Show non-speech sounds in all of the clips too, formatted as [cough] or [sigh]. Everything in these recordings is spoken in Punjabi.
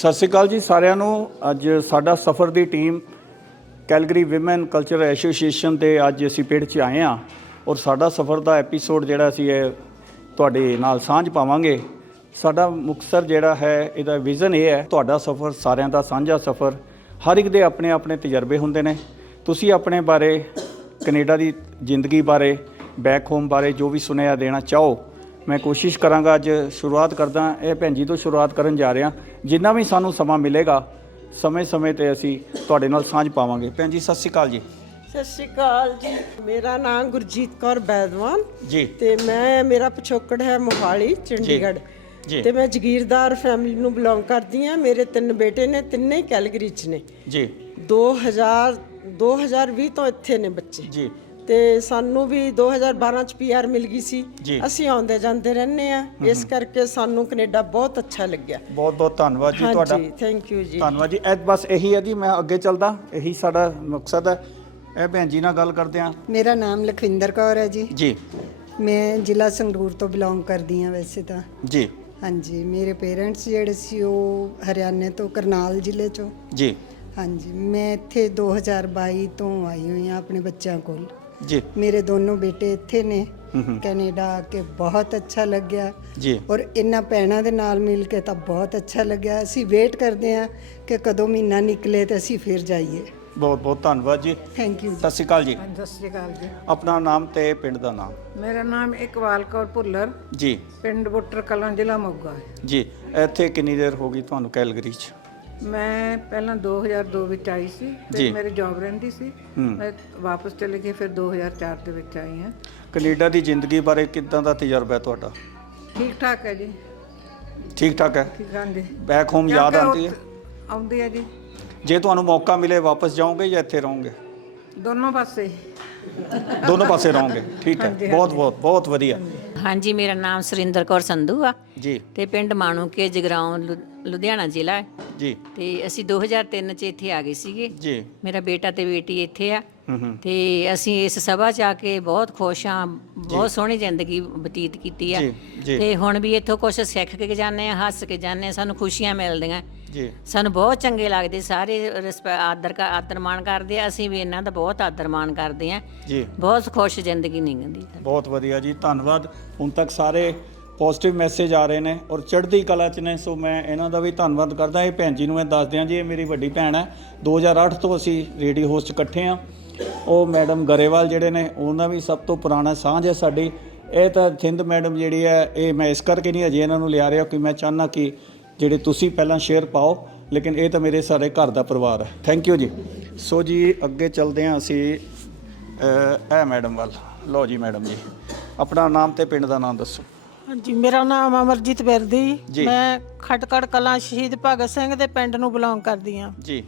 ਸਤਿ ਸ਼੍ਰੀ ਅਕਾਲ ਜੀ ਸਾਰਿਆਂ ਨੂੰ। ਅੱਜ ਸਾਡਾ ਸਫ਼ਰ ਦੀ team Calgary women culture association ਤੇ ਅੱਜ ਅਸੀਂ ਪਿੰਡ 'ਚ ਆਏ ਆ ਔਰ ਸਾਡਾ ਸਫ਼ਰ ਦਾ ਐਪੀਸੋਡ ਜਿਹੜਾ ਅਸੀਂ ਇਹ ਤੁਹਾਡੇ ਨਾਲ ਸਾਂਝ ਪਾਵਾਂਗੇ। ਸਾਡਾ ਮੁਕਤਸਰ ਜਿਹੜਾ ਹੈ, ਇਹਦਾ ਵਿਜ਼ਨ ਇਹ ਹੈ, ਤੁਹਾਡਾ ਸਫ਼ਰ, ਸਾਰਿਆਂ ਦਾ ਸਾਂਝਾ ਸਫ਼ਰ, ਹਰ ਇੱਕ ਦੇ ਆਪਣੇ ਆਪਣੇ ਤਜਰਬੇ ਹੁੰਦੇ ਨੇ। ਤੁਸੀਂ ਆਪਣੇ ਬਾਰੇ, ਕੈਨੇਡਾ ਦੀ ਜ਼ਿੰਦਗੀ ਬਾਰੇ ਬੈਕ ਹੋਮ ਬਾਰੇ ਜੋ ਵੀ ਸੁਨੇਹਾ ਦੇਣਾ ਚਾਹੋ ਮੈਂ ਕੋਸ਼ਿਸ਼ ਕਰਾਂਗਾ ਅੱਜ ਸ਼ੁਰੂਆਤ ਕਰਦਾ ਇਹ ਭੈਣ ਜੀ ਤੋਂ ਸ਼ੁਰੂਆਤ ਕਰਨ ਜਾ ਰਿਹਾ। ਜਿੰਨਾ ਵੀ ਸਾਨੂੰ ਸਮਾਂ ਮਿਲੇਗਾ ਸਮੇਂ-ਸਮੇਂ ਤੇ ਅਸੀਂ ਤੁਹਾਡੇ ਨਾਲ ਸਾਂਝ ਪਾਵਾਂਗੇ। ਭੈਣ ਜੀ ਸਤਿ ਸ਼੍ਰੀ ਅਕਾਲ ਜੀ। ਸਤਿ ਸ਼੍ਰੀ ਅਕਾਲ ਜੀ। ਮੇਰਾ ਨਾਮ ਗੁਰਜੀਤ ਕੌਰ ਬੈਦਵਾਨ ਜੀ। ਤੇ ਮੈਂ ਮੇਰਾ ਪਿਛੋਕੜ ਹੈ ਮੋਹਾਲੀ ਚੰਡੀਗੜ੍ਹ। ਜੀ। ਤੇ ਮੈਂ ਜਗੀਰਦਾਰ ਫੈਮਿਲੀ ਨੂੰ ਬਿਲੋਂਗ ਕਰਦੀ ਹਾਂ। ਮੇਰੇ ਤਿੰਨ ਬੇਟੇ ਨੇ ਤਿੰਨੇ ਹੀ ਕੈਲਗਰੀ ਚ ਨੇ। ਜੀ। 2000 2020 ਤੋਂ ਇੱਥੇ ਨੇ ਬੱਚੇ। ਜੀ। ਤੇ ਸਾਨੂੰ ਵੀ 2012 ਚ ਪੀਆਰ ਮਿਲ ਗਈ ਸੀ। ਜੀ। ਅਸੀਂ ਆਉਂਦੇ ਜਾਂਦੇ ਰਹਿੰਦੇ ਆ ਇਸ ਕਰਕੇ ਸਾਨੂੰ ਕੈਨੇਡਾ ਬਹੁਤ ਅੱਛਾ ਲੱਗਿਆ। ਬਹੁਤ-ਬਹੁਤ ਧੰਨਵਾਦ ਜੀ ਤੁਹਾਡਾ। ਹਾਂਜੀ ਥੈਂਕ ਯੂ ਜੀ। ਧੰਨਵਾਦ ਜੀ। ਇਹ ਬਸ ਇਹੀ ਹੈ ਜੀ ਮੈਂ ਅੱਗੇ ਚੱਲਦਾ। ਇਹੀ ਸਾਡਾ ਮਕਸਦ ਹੈ। ਇਹ ਭੈਣ ਜੀ ਨਾਲ ਗੱਲ ਕਰਦੇ ਹਾਂ। ਮੇਰਾ ਨਾਮ ਲਖਵਿੰਦਰ ਕੌਰ ਹੈ ਜੀ। ਜੀ। ਮੈਂ ਜ਼ਿਲ੍ਹਾ ਸੰਗਰੂਰ ਤੋਂ ਬਿਲੋਂਗ ਕਰਦੀ ਹਾਂ ਵੈਸੇ ਤਾਂ। ਜੀ। ਹਾਂਜੀ ਮੇਰੇ ਪੇਰੈਂਟਸ ਜਿਹੜੇ ਸੀ ਉਹ ਹਰਿਆਣੇ ਤੋਂ ਕਰਨਾਲ ਜ਼ਿਲ੍ਹੇ ਚੋਂ। ਜੀ। ਹਾਂਜੀ ਮੈਂ ਇੱਥੇ 2022 ਤੋਂ ਆਈ ਹੋਈ ਹਾਂ ਆਪਣੇ ਬੱਚਿਆਂ ਕੋਲ। ਜੀ। ਮੇਰੇ ਦੋਨੋਂ ਬੇਟੇ ਇੱਥੇ ਨੇ ਕੈਨੇਡਾ ਆ ਕੇ ਬਹੁਤ ਅੱਛਾ ਲੱਗਿਆ ਜੀ ਔਰ ਇਹਨਾਂ ਭੈਣਾਂ ਦੇ ਨਾਲ ਮਿਲ ਕੇ ਤਾਂ ਬਹੁਤ ਅੱਛਾ ਲੱਗਿਆ ਅਸੀਂ ਵੇਟ ਕਰਦੇ ਹਾਂ ਕਿ ਕਦੋਂ ਮਹੀਨਾ ਨਿਕਲੇ ਤੇ ਅਸੀਂ ਫਿਰ ਜਾਈਏ ਬਹੁਤ-ਬਹੁਤ ਧੰਨਵਾਦ ਜੀ ਥੈਂਕ ਯੂ ਸਤਿ ਸ਼੍ਰੀ ਅਕਾਲ ਜੀ ਸਤਿ ਸ਼੍ਰੀ ਅਕਾਲ ਜੀ ਆਪਣਾ ਨਾਮ ਤੇ ਪਿੰਡ ਦਾ ਨਾਮ ਮੇਰਾ ਨਾਮ ਇਕਬਾਲ ਕੌਰ ਭੁੱਲਰ ਜੀ ਪਿੰਡ ਬੁੱਟਰ ਕਲਾਂ ਜ਼ਿਲ੍ਹਾ ਮੋਗਾ ਜੀ ਇੱਥੇ ਕਿੰਨੀ ਦੇਰ ਹੋ ਗਈ ਤੁਹਾਨੂੰ ਕੈਲਗਰੀ 'ਚ ਮੈਂ ਪਹਿਲਾਂ 2002 ਵਿੱਚ ਆਈ ਸੀ ਜੀ। ਫਿਰ ਮੇਰੀ ਜੌਬ ਰਹਿੰਦੀ ਸੀ। ਮੈਂ ਵਾਪਸ ਚਲੇ ਗਈ ਫਿਰ 2004 ਦੇ ਵਿੱਚ ਆਈ ਹਾਂ। ਕੈਨੇਡਾ ਦੀ ਜ਼ਿੰਦਗੀ ਬਾਰੇ ਕਿੱਦਾਂ ਦਾ ਤਜਰਬਾ ਹੈ ਤੁਹਾਡਾ? ਠੀਕ ਠਾਕ ਹੈ ਜੀ। ਠੀਕ ਠਾਕ ਹੈ? ਠੀਕ ਹਾਂ ਜੀ। ਬੈਕ ਹੋਮ ਯਾਦ ਕਿਉਂਕਿ ਆਉਂਦੀ ਹੈ ਉੱਥੇ- ਆਉਂਦੀ ਹੈ ਜੀ। ਜੇ ਤੁਹਾਨੂੰ ਮੌਕਾ ਮਿਲੇ ਵਾਪਸ ਜਾਓਗੇ ਜਾਂ ਇੱਥੇ ਰਹੋਗੇ? ਦੋਨੋਂ ਪਾਸੇ। ਦੋਨੋਂ ਪਾਸੇ ਰਹੋਗੇ। ਠੀਕ ਹੈ। ਬਹੁਤ ਬਹੁਤ ਬਹੁਤ ਵਧੀਆ। ਹਾਂਜੀ ਮੇਰਾ ਨਾਮ ਸੁਰਿੰਦਰ ਕੌਰ ਸੰਧੂ ਆ। ਜੀ। ਤੇ ਪਿੰਡ ਮਾਣੂਕੇ ਜਗਰਾਉਂ ਲੁ- ਲੁਧਿਆਣਾ ਜ਼ਿਲ੍ਹਾ ਹੈ। ਜੀ। ਤੇ ਅਸੀਂ 2003 ਚ ਇੱਥੇ ਆ ਗਏ ਸੀਗੇ। ਜੀ। ਮੇਰਾ ਬੇਟਾ ਤੇ ਬੇਟੀ ਇੱਥੇ ਆ। ਤੇ ਅਸੀਂ ਇਸ ਸਭਾ ਚ ਆ ਕੇ ਬਹੁਤ ਖੁਸ਼ ਆ ਬਹੁਤ ਸੋਹਣੀ ਜ਼ਿੰਦਗੀ ਬਤੀਤ ਕੀਤੀ ਆ। ਤੇ ਹੁਣ ਵੀ ਇੱਥੋਂ ਕੁਝ ਸਿੱਖ ਕੇ ਜਾਂਦੇ ਆ ਹੱਸ ਕੇ ਜਾਂਦੇ ਆ ਸਾਨੂੰ ਖੁਸ਼ੀਆਂ ਮਿਲਦੀਆਂ। ਜੀ। ਸਾਨੂੰ ਬਹੁਤ ਚੰਗੇ ਲੱਗਦੇ ਸਾਰੇ ਆਦਰ ਕਰ ਆਦਰ ਮਾਣ ਕਰਦੇ ਆ ਅਸੀਂ ਵੀ ਇਹਨਾਂ ਦਾ ਬਹੁਤ ਆਦਰ ਮਾਣ ਕਰਦੇ ਆ ਜੀ। ਬਹੁਤ ਖੁਸ਼ ਜ਼ਿੰਦਗੀ ਨਿਕਲਦੀ ਬਹੁਤ ਵਧੀਆ ਜੀ ਧੰਨਵਾਦ। ਹੁਣ ਤੱਕ ਸਾਰੇ ਪੋਜ਼ਿਟਿਵ ਮੈਸੇਜ ਆ ਰਹੇ ਨੇ ਔਰ ਚੜ੍ਹਦੀ ਕਲਾ ਚ ਨੇ ਸੋ ਮੈਂ ਇਹਨਾਂ ਦਾ ਵੀ ਧੰਨਵਾਦ ਕਰਦਾ। ਇਹ ਭੈਣ ਜੀ ਨੂੰ ਮੈਂ ਦੱਸ ਦਿਆਂ ਜੀ ਇਹ ਮੇਰੀ ਵੱਡੀ ਭੈਣ ਹੈ। 2008 ਤੋਂ ਅਸੀਂ ਰੇਡੀਓ ਹੋਸਟ ਇਕੱਠੇ ਆ ਉਹ ਮੈਡਮ ਗਰੇਵਾਲ ਜਿਹੜੇ ਨੇ ਉਹਨਾਂ ਵੀ ਸਭ ਤੋਂ ਪੁਰਾਣਾ ਸਾਂਝ ਹੈ ਸਾਡੀ। ਇਹ ਤਾਂ ਥਿੰਦ ਮੈਡਮ ਜਿਹੜੀ ਹੈ ਇਹ ਮੈਂ ਇਸ ਕਰਕੇ ਨਹੀਂ ਅਜੇ ਇਹਨਾਂ ਨੂੰ ਲਿਆ ਰਿਹਾ ਕਿ ਮੈਂ ਚਾਹੁੰਦਾ ਕਿ ਜਿਹੜੇ ਤੁਸੀਂ ਪਹਿਲਾਂ ਸ਼ੇਅਰ ਪਾਓ ਲੇਕਿਨ ਇਹ ਤਾਂ ਮੇਰੇ ਸਾਰੇ ਘਰ ਦਾ ਪਰਿਵਾਰ ਹੈ। ਥੈਂਕ ਯੂ ਜੀ। ਸੋ ਜੀ ਅੱਗੇ ਚੱਲਦੇ ਹਾਂ ਅਸੀਂ ਇਹ ਮੈਡਮ ਵੱਲ। ਲਓ ਜੀ ਮੈਡਮ ਜੀ। ਆਪਣਾ ਨਾਮ ਤੇ ਪਿੰਡ ਦਾ ਨਾਮ ਦੱਸੋ। ਹਾਂਜੀ ਮੇਰਾ ਨਾਮ ਅਮਰਜੀਤ ਬਿਰਦੀ। ਮੈਂ ਖਟਕੜ ਕਲਾਂ ਸ਼ਹੀਦ ਭਗਤ ਸਿੰਘ ਦੇ ਪਿੰਡ ਨੂੰ ਬਿਲੋਂਗ ਕਰਦੀ ਹਾਂ। ਜੀ।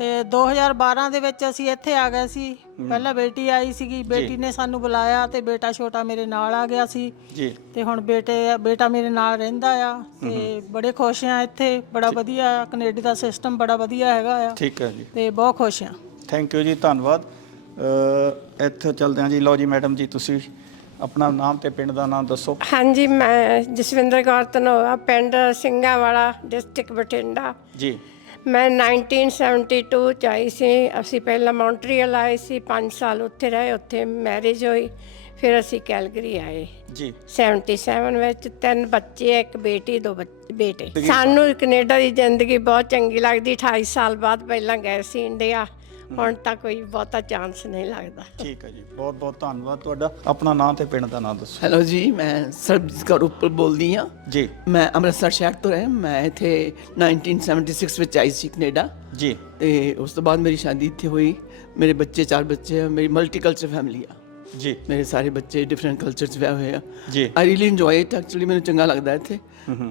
ਤੇ 2012 ਦੇ ਵਿੱਚ ਅਸੀਂ ਇੱਥੇ ਆ ਗਏ ਸੀ। ਪਹਿਲਾਂ ਬੇਟੀ ਆਈ ਸੀਗੀ। ਬੇਟੀ ਨੇ ਸਾਨੂੰ ਬੁਲਾਇਆ ਤੇ ਬੇਟਾ ਛੋਟਾ ਮੇਰੇ ਨਾਲ ਆ ਗਿਆ ਸੀ। ਜੀ। ਤੇ ਹੁਣ ਬੇਟੇ ਬੇਟਾ ਮੇਰੇ ਨਾਲ ਰਹਿੰਦਾ ਆ ਤੇ ਬੜੇ ਖੁਸ਼ ਆ ਇੱਥੇ। ਬੜਾ ਵਧੀਆ ਆ। ਕੈਨੇਡਾ ਦਾ ਸਿਸਟਮ ਬੜਾ ਵਧੀਆ ਹੈਗਾ ਆ। ਠੀਕ ਹੈ ਜੀ। ਤੇ ਬਹੁਤ ਖੁਸ਼ ਆ। ਥੈਂਕ ਯੂ ਜੀ ਧੰਨਵਾਦ। ਅ, ਇੱਥੇ ਚੱਲਦੇ ਹਾਂ ਜੀ। ਲਓ ਜੀ ਮੈਡਮ ਜੀ ਤੁਸੀਂ ਆਪਣਾ ਨਾਮ ਤੇ ਪਿੰਡ ਦਾ ਨਾਮ ਦੱਸੋ। ਹਾਂਜੀ ਮੈਂ ਜਸਵਿੰਦਰ ਕੌਰ ਧਨੋਆ ਪਿੰਡ ਸਿੰਘਾਂਵਾਲਾ ਡਿਸਟ੍ਰਿਕਟ ਬਠਿੰਡਾ। ਜੀ। ਮੈਂ 1972 ਚ ਆਈ ਸੀ। ਅਸੀਂ ਪਹਿਲਾਂ ਮੌਂਟਰੀਅਲ ਆਏ ਸੀ 5 ਸਾਲ ਉੱਥੇ ਰਹੇ ਉੱਥੇ ਮੈਰਿਜ ਹੋਈ ਫਿਰ ਅਸੀਂ ਕੈਲਗਰੀ ਆਏ। ਜੀ। 77 ਵਿੱਚ ਤਿੰਨ ਬੱਚੇ ਇੱਕ ਬੇਟੀ ਦੋ ਬੇਟੇ। ਸਾਨੂੰ ਕੈਨੇਡਾ ਦੀ ਜ਼ਿੰਦਗੀ ਬਹੁਤ ਚੰਗੀ ਲੱਗਦੀ। 28 ਸਾਲ ਬਾਅਦ ਪਹਿਲਾਂ ਗਏ ਸੀ ਇੰਡੀਆ ਹੁਣ ਤਾਂ ਕੋਈ ਬਹੁਤਾ ਚਾਂਸ ਨਹੀਂ ਲੱਗਦਾ। ਠੀਕ ਹੈ ਜੀ ਬਹੁਤ ਬਹੁਤ ਧੰਨਵਾਦ ਤੁਹਾਡਾ। ਆਪਣਾ ਨਾਮ ਤੇ ਪਿੰਡ ਦਾ ਨਾਮ ਦੱਸੋ। ਹੈਲੋ ਜੀ ਮੈਂ ਸਰਬਜੀਤ ਕੌਰ ਉੱਪਰ ਬੋਲਦੀ ਹਾਂ। ਜੀ। ਮੈਂ ਅੰਮ੍ਰਿਤਸਰ ਸ਼ਹਿਰ ਤੋਂ ਹਾਂ ਮੈਂ ਇੱਥੇ 1976 ਵਿੱਚ ਆਈ ਸੀ ਕੈਨੇਡਾ। ਜੀ। ਤੇ ਉਸ ਤੋਂ ਬਾਅਦ ਮੇਰੀ ਸ਼ਾਦੀ ਇੱਥੇ ਹੋਈ। ਮੇਰੇ ਬੱਚੇ ਚਾਰ ਬੱਚੇ ਆ ਮੇਰੀ ਮਲਟੀਕਲਚਰ ਫੈਮਿਲੀ ਆ। ਜੀ। ਮੇਰੇ ਸਾਰੇ ਬੱਚੇ ਡਿਫਰੈਂਟ ਕਲਚਰ 'ਚ ਵਿਆਹ ਹੋਏ ਆ। ਜੀ। I really enjoy it actually ਮੈਨੂੰ ਚੰਗਾ ਲੱਗਦਾ ਇੱਥੇ।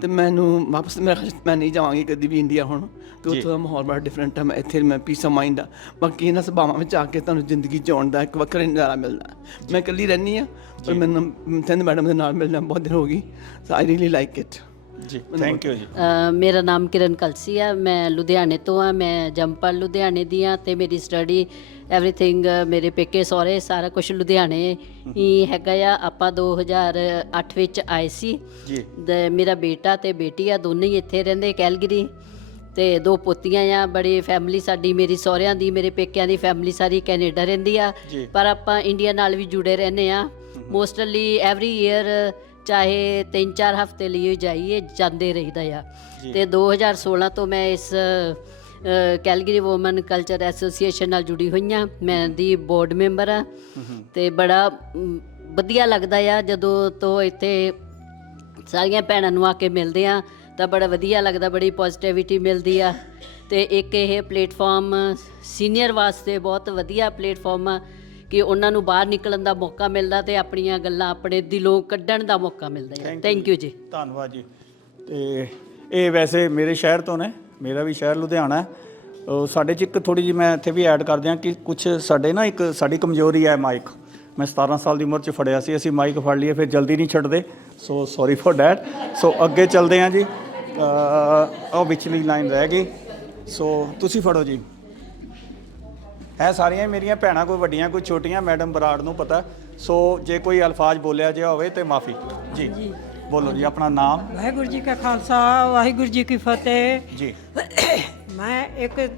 ਤੇ ਮੈਨੂੰ ਵਾਪਸ ਮੇਰਾ ਖਿਆਲ ਮੈਂ ਨਹੀਂ ਜਾਵਾਂਗੀ ਕਦੀ ਵੀ ਇੰਡੀਆ ਹੁਣ। ਤੇ ਉੱਥੋਂ ਦਾ ਮਾਹੌਲ ਬੜਾ ਡਿਫਰੈਂਟ ਹੈ ਮੈਂ ਇੱਥੇ ਮੈਂ ਪੀਸ ਆਫ ਮਾਈਂਡ ਆ। ਬਾਕੀ ਇਹਨਾਂ ਸੁਭਾਵਾਂ ਵਿੱਚ ਆ ਕੇ ਤੁਹਾਨੂੰ ਜ਼ਿੰਦਗੀ ਜਿਉਣ ਦਾ ਇੱਕ ਵੱਖਰਾ ਨਜ਼ਾਰਾ ਮਿਲਦਾ। ਮੈਂ ਇਕੱਲੀ ਰਹਿੰਦੀ ਆ ਪਰ ਮੈਨੂੰ ਤੈਨੂੰ ਮੈਡਮ ਦੇ ਨਾਲ ਮਿਲਣਾ ਬਹੁਤ ਦਿਨ ਹੋ ਗਈ। So I really like it ਜੀ। ਥੈਂਕ ਯੂ ਜੀ। ਮੇਰਾ ਨਾਮ ਕਿਰਨ ਕਲਸੀ ਆ। ਮੈਂ ਲੁਧਿਆਣੇ ਤੋਂ ਆ। ਮੈਂ ਜੰਪਲ ਲੁਧਿਆਣੇ ਦੀ ਆ ਤੇ ਮੇਰੀ ਸਟੱਡੀ ਐਵਰੀਥਿੰਗ ਮੇਰੇ ਪੇਕੇ ਸਹੁਰੇ ਸਾਰਾ ਕੁਝ ਲੁਧਿਆਣੇ ਹੀ ਹੈਗਾ ਆ। ਆਪਾਂ 2008 ਵਿੱਚ ਆਏ ਸੀ। ਜੀ। ਮੇਰਾ ਬੇਟਾ ਤੇ ਬੇਟੀ ਆ ਦੋਨੇ ਹੀ ਇੱਥੇ ਰਹਿੰਦੇ ਕੈਲਗਰੀ। ਤੇ ਦੋ ਪੋਤੀਆਂ ਆ ਬੜੀ ਫੈਮਿਲੀ ਸਾਡੀ ਮੇਰੀ ਸਹੁਰਿਆਂ ਦੀ ਮੇਰੇ ਪੇਕਿਆਂ ਦੀ ਫੈਮਿਲੀ ਸਾਰੀ ਕੈਨੇਡਾ ਰਹਿੰਦੀ ਆ। ਪਰ ਆਪਾਂ ਇੰਡੀਆ ਨਾਲ ਵੀ ਜੁੜੇ ਰਹਿੰਦੇ ਆ। ਮੋਸਟਲੀ ਐਵਰੀ ਈਅਰ ਚਾਹੇ 3-4 ਹਫ਼ਤੇ ਲਈ ਜਾਈਏ ਜਾਂਦੇ ਰਹੀਦਾ ਆ। ਤੇ 2016 ਤੋਂ ਮੈਂ ਇਸ ਕੈਲਗਰੀ ਔਮਨ ਕਲਚਰ ਐਸੋਸੀਏਸ਼ਨ ਨਾਲ ਜੁੜੀ ਹੋਈ ਹਾਂ ਮੈਂ ਦੀ ਬੋਰਡ ਮੈਂਬਰ ਆ। ਤੇ ਬੜਾ ਵਧੀਆ ਲੱਗਦਾ ਆ ਜਦੋਂ ਤੋਂ ਇੱਥੇ ਸਾਰੀਆਂ ਭੈਣਾਂ ਨੂੰ ਆ ਕੇ ਮਿਲਦੇ ਆ ਤਾਂ ਬੜਾ ਵਧੀਆ ਲੱਗਦਾ ਬੜੀ ਪੋਜ਼ਿਟਿਵਿਟੀ ਮਿਲਦੀ ਆ। ਤੇ ਇੱਕ ਇਹ ਪਲੇਟਫਾਰਮ ਸੀਨੀਅਰ ਵਾਸਤੇ ਬਹੁਤ ਵਧੀਆ ਪਲੇਟਫਾਰਮ ਆ ਕਿ ਉਹਨਾਂ ਨੂੰ ਬਾਹਰ ਨਿਕਲਣ ਦਾ ਮੌਕਾ ਮਿਲਦਾ ਤੇ ਆਪਣੀਆਂ ਗੱਲਾਂ ਆਪਣੇ ਦਿਲੋਂ ਕੱਢਣ ਦਾ ਮੌਕਾ ਮਿਲਦਾ ਹੈ ਥੈਂਕ ਯੂ ਜੀ। ਧੰਨਵਾਦ ਜੀ। ਤੇ ਇਹ ਵੈਸੇ ਮੇਰੇ ਸ਼ਹਿਰ ਤੋਂ ਨੇ ਮੇਰਾ ਵੀ ਸ਼ਹਿਰ ਲੁਧਿਆਣਾ ਹੈ। ਉਹ ਸਾਡੇ ਚ ਇੱਕ ਥੋੜੀ ਜਿਹੀ ਮੈਂ ਇੱਥੇ ਵੀ ਐਡ ਕਰ ਦਿਆਂ ਕਿ ਕੁਝ ਸਾਡੇ ਨਾ ਇੱਕ ਸਾਡੀ ਕਮਜ਼ੋਰੀ ਹੈ ਮਾਈਕ ਮੈਂ 17 ਸਾਲ ਦੀ ਉਮਰ ਚ ਫੜਿਆ ਸੀ, ਅਸੀਂ ਮਾਈਕ ਫੜ ਲਈਏ, ਫਿਰ ਜਲਦੀ ਨਹੀਂ ਛੱਡਦੇ। So sorry for that so ਅੱਗੇ ਚੱਲਦੇ ਹਾਂ ਜੀ। ਉਹ ਵਿਚਲੀ ਲਾਈਨ ਰਹਿ ਗਈ। ਸੋ ਤੁਸੀਂ ਫੜੋ ਜੀ। ਹੈ ਸਾਰੀਆਂ ਮੇਰੀਆਂ ਭੈਣਾਂ ਕੋਈ ਵੱਡੀਆਂ, ਕੋਈ ਛੋਟੀਆਂ, ਮੈਡਮ ਬਰਾੜ ਨੂੰ ਪਤਾ। ਸੋ ਜੇ ਕੋਈ ਅਲਫਾਜ਼ ਬੋਲਿਆ ਜਿਹਾ ਹੋਵੇ ਤੇ ਮਾਫੀ। ਜੀ। ਬੋਲੋ ਜੀ ਆਪਣਾ ਨਾਮ? ਵਾਹਿਗੁਰੂ ਜੀ ਕਾ ਖਾਲਸਾ ਵਾਹਿਗੁਰੂ ਜੀ ਕੀ ਫਤਿਹ। ਜੀ। ਮੈਂ ਇੱਕ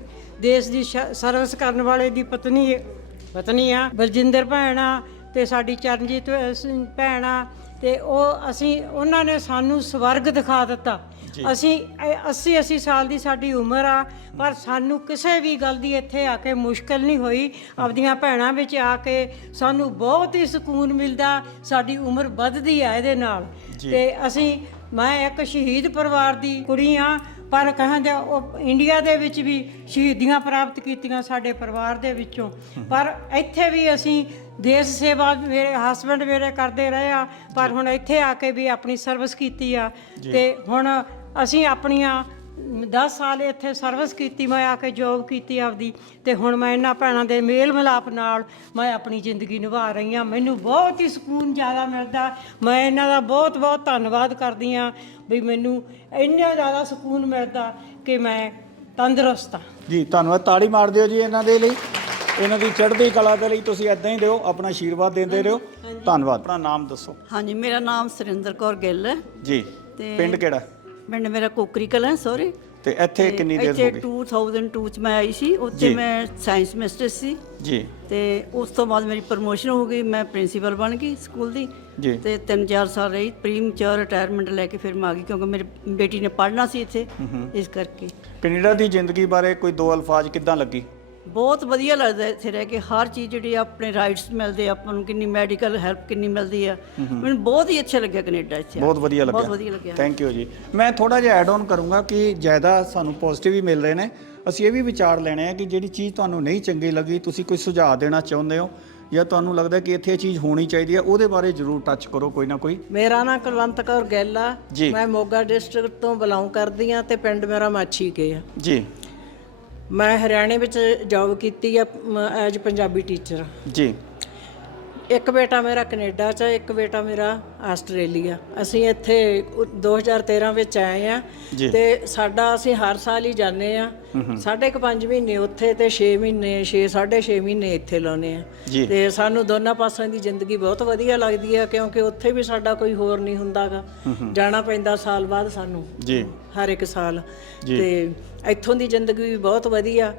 ਦੇਸ਼ ਦੀ ਸਰਵਿਸ ਕਰਨ ਵਾਲੇ ਦੀ ਪਤਨੀ ਪਤਨੀ ਆ ਬਲਜਿੰਦਰ ਭੈਣ ਤੇ ਸਾਡੀ ਚਰਨਜੀਤ ਭੈਣ ਤੇ ਉਹ ਅਸੀਂ ਉਹਨਾਂ ਨੇ ਸਾਨੂੰ ਸਵਰਗ ਦਿਖਾ ਦਿੱਤਾ। ਅਸੀਂ 80 80 ਸਾਲ ਦੀ ਸਾਡੀ ਉਮਰ ਆ ਪਰ ਸਾਨੂੰ ਕਿਸੇ ਵੀ ਗੱਲ ਦੀ ਇੱਥੇ ਆ ਕੇ ਮੁਸ਼ਕਲ ਨਹੀਂ ਹੋਈ। ਆਪਦੀਆਂ ਭੈਣਾਂ ਵਿੱਚ ਆ ਕੇ ਸਾਨੂੰ ਬਹੁਤ ਹੀ ਸਕੂਨ ਮਿਲਦਾ ਸਾਡੀ ਉਮਰ ਵੱਧਦੀ ਆ ਇਹਦੇ ਨਾਲ। ਤੇ ਅਸੀਂ ਮੈਂ ਇੱਕ ਸ਼ਹੀਦ ਪਰਿਵਾਰ ਦੀ ਕੁੜੀ ਆ ਪਰ ਕਹਿੰਦੇ ਉਹ ਇੰਡੀਆ ਦੇ ਵਿੱਚ ਵੀ ਸ਼ਹੀਦੀਆਂ ਪ੍ਰਾਪਤ ਕੀਤੀਆਂ ਸਾਡੇ ਪਰਿਵਾਰ ਦੇ ਵਿੱਚੋਂ। ਪਰ ਇੱਥੇ ਵੀ ਅਸੀਂ ਦੇਸ਼ ਸੇਵਾ ਮੇਰੇ ਹਸਬੰਡ ਮੇਰੇ ਕਰਦੇ ਰਹੇ ਆ ਪਰ ਹੁਣ ਇੱਥੇ ਆ ਕੇ ਵੀ ਆਪਣੀ ਸਰਵਿਸ ਕੀਤੀ ਆ। ਤੇ ਹੁਣ ਅਸੀਂ ਆਪਣੀਆਂ 10 ਸਾਲ ਇੱਥੇ ਸਰਵਿਸ ਕੀਤੀ ਮੈਂ ਆ ਕੇ ਜੋਬ ਕੀਤੀ ਆਪਦੀ ਤੇ ਹੁਣ ਮੈਂ ਇਹਨਾਂ ਭੈਣਾਂ ਦੇ ਮੇਲ ਮਿਲਾਪ ਨਾਲ ਮੈਂ ਆਪਣੀ ਜ਼ਿੰਦਗੀ ਨਿਭਾ ਰਹੀ ਹਾਂ। ਮੈਨੂੰ ਬਹੁਤ ਹੀ ਸਕੂਨ ਜ਼ਿਆਦਾ ਮਿਲਦਾ। ਮੈਂ ਇਹਨਾਂ ਦਾ ਬਹੁਤ ਬਹੁਤ ਧੰਨਵਾਦ ਕਰਦੀ ਹਾਂ ਵੀ ਮੈਨੂੰ ਇੰਨਾ ਜ਼ਿਆਦਾ ਸਕੂਨ ਮਿਲਦਾ ਕਿ ਮੈਂ ਤੰਦਰੁਸਤ ਹਾਂ। ਜੀ ਧੰਨਵਾਦ। ਤਾੜੀ ਮਾਰ ਦਿਓ ਜੀ ਇਹਨਾਂ ਦੇ ਲਈ। ਇਹਨਾਂ ਦੀ ਚੜ੍ਹਦੀ ਕਲਾ ਦੇ ਲਈ ਤੁਸੀਂ ਇਦਾਂ ਹੀ ਦਿਓ ਆਪਣਾ ਆਸ਼ੀਰਵਾਦ ਦਿੰਦੇ ਰਹੋ। ਧੰਨਵਾਦ। ਆਪਣਾ ਨਾਮ ਦੱਸੋ। ਹਾਂਜੀ ਮੇਰਾ ਨਾਮ ਸੁਰਿੰਦਰ ਕੌਰ ਗਿੱਲ ਹੈ। ਜੀ ਤੇ- ਪਿੰਡ ਕਿਹੜਾ? ਪਿੰਡ ਮੇਰਾ ਕੋਕਰੀ ਕਲਾਂ ਸੋਰੀ ਤੇ ਇੱਥੇ ਕਿੰਨੀ ਦੇਰ ਇੱਥੇ ਹੋ ਗਈ? 2002 ਚ ਮੈਂ ਆਈ ਸੀ ਉੱਥੇ। ਮੈਂ ਸਾਇੰਸ ਮਿਸਟਰ ਸੀ। ਜੀ। ਤੇ ਉਸ ਤੋਂ ਬਾਅਦ ਮੇਰੀ ਪ੍ਰਮੋਸ਼ਨ ਹੋ ਗਈ ਮੈਂ ਪ੍ਰਿੰਸੀਪਲ ਬਣ ਗਈ ਸਕੂਲ ਦੀ। ਜੀ। ਤੇ 3-4 ਸਾਲ ਰਹੀ ਪ੍ਰੀਮਚਰ ਰਿਟਾਇਰਮੈਂਟ ਲੈ ਕੇ ਫਿਰ ਮੈਂ ਆ ਗਈ ਕਿਉਂਕਿ ਮੇਰੀ ਬੇਟੀ ਨੇ ਪੜ੍ਹਨਾ ਸੀ ਇੱਥੇ। ਇਸ ਕਰਕੇ। ਕੈਨੇਡਾ ਦੀ ਜ਼ਿੰਦਗੀ ਬਾਰੇ ਕੋਈ ਦੋ ਅਲਫਾਜ਼ ਕਿੱਦਾਂ ਲੱਗੀ? ਬਹੁਤ ਵਧੀਆ ਲੱਗਦਾ ਇੱਥੇ ਰਹਿ ਕੇ ਹਰ ਚੀਜ਼ ਜਿਹੜੀ ਆਪਣੇ ਰਾਈਟਸ ਮਿਲਦੇ ਆ, ਆਪਾਂ ਨੂੰ ਕਿੰਨੀ ਮੈਡੀਕਲ ਹੈਲਪ ਕਿੰਨੀ ਮਿਲਦੀ ਆ। ਮੈਨੂੰ ਬਹੁਤ ਹੀ ਅੱਛਾ ਲੱਗਿਆ ਕੈਨੇਡਾ ਇੱਥੇ ਬਹੁਤ। ਵਧੀਆ ਲੱਗਿਆ। ਬਹੁਤ ਵਧੀਆ ਲੱਗਿਆ। ਥੈਂਕ ਯੂ ਜੀ। ਮੈਂ ਥੋੜਾ ਜਿਹਾ ਐਡ ਆਨ ਕਰੂੰਗਾ ਕਿ ਜ਼ਿਆਦਾ ਸਾਨੂੰ ਪੋਜ਼ਿਟਿਵ ਹੀ ਮਿਲ ਰਹੇ ਨੇ। ਅਸੀਂ ਇਹ ਵੀ ਵਿਚਾਰ ਲੈਣੇ ਆ ਕਿ ਜਿਹੜੀ ਚੀਜ਼ ਤੁਹਾਨੂੰ ਨਹੀਂ ਚੰਗੀ ਲੱਗੀ ਤੁਸੀਂ ਕੋਈ ਸੁਝਾਅ ਦੇਣਾ ਚਾਹੁੰਦੇ ਹੋ ਜਾਂ ਤੁਹਾਨੂੰ ਲੱਗਦਾ ਕਿ ਇੱਥੇ ਇਹ ਚੀਜ਼ ਹੋਣੀ ਚਾਹੀਦੀ ਹੈ ਉਹਦੇ ਬਾਰੇ ਜ਼ਰੂਰ ਟੱਚ ਕਰੋ ਕੋਈ ਨਾ ਕੋਈ। ਮੇਰਾ ਨਾਮ ਕੁਲਵੰਤ ਕੌਰ ਗਿੱਲ। ਮੈਂ ਮੋਗਾ ਡਿਸਟ੍ਰਿਕਟ ਤੋਂ ਬਿਲੋਂਗ ਕਰਦੀ ਆ ਤੇ ਪਿੰਡ ਮੇਰਾ ਮਾਛੀ ਕੇ ਆ। ਜੀ। ਮੈਂ ਹਰਿਆਣੇ ਵਿੱਚ ਜੌਬ ਕੀਤੀ ਆ ਐਜ ਪੰਜਾਬੀ ਟੀਚਰ ਜੀ। ਇੱਕ ਬੇਟਾ ਮੇਰਾ ਕੈਨੇਡਾ 'ਚ ਇੱਕ ਬੇਟਾ ਮੇਰਾ ਆਸਟ੍ਰੇਲੀਆ। ਅਸੀਂ ਇੱਥੇ ਉ- 2013 ਵਿੱਚ ਆਏ ਆ। ਤੇ ਸਾਡਾ ਅਸੀਂ ਹਰ ਸਾਲ ਹੀ ਜਾਂਦੇ ਆ। ਸਾਢੇ ਕੁ ਪੰਜ ਮਹੀਨੇ ਉੱਥੇ ਤੇ 6 ਮਹੀਨੇ 6 6.5 ਮਹੀਨੇ ਇੱਥੇ ਲਾਉਨੇ ਆ। ਤੇ ਸਾਨੂੰ ਦੋਨਾਂ ਪਾਸਿਆਂ ਦੀ ਜ਼ਿੰਦਗੀ ਬਹੁਤ ਵਧੀਆ ਲੱਗਦੀ ਆ ਕਿਉਂਕਿ ਉੱਥੇ ਵੀ ਸਾਡਾ ਕੋਈ ਹੋਰ ਨਹੀਂ ਹੁੰਦਾਗਾ ਜਾਣਾ ਪੈਂਦਾ ਸਾਲ ਬਾਅਦ ਸਾਨੂੰ ਜੀ। ਹਰ ਇੱਕ ਸਾਲ। ਤੇ ਇੱਥੋਂ ਦੀ ਜ਼ਿੰਦਗੀ ਵੀ ਬਹੁਤ ਵਧੀਆ।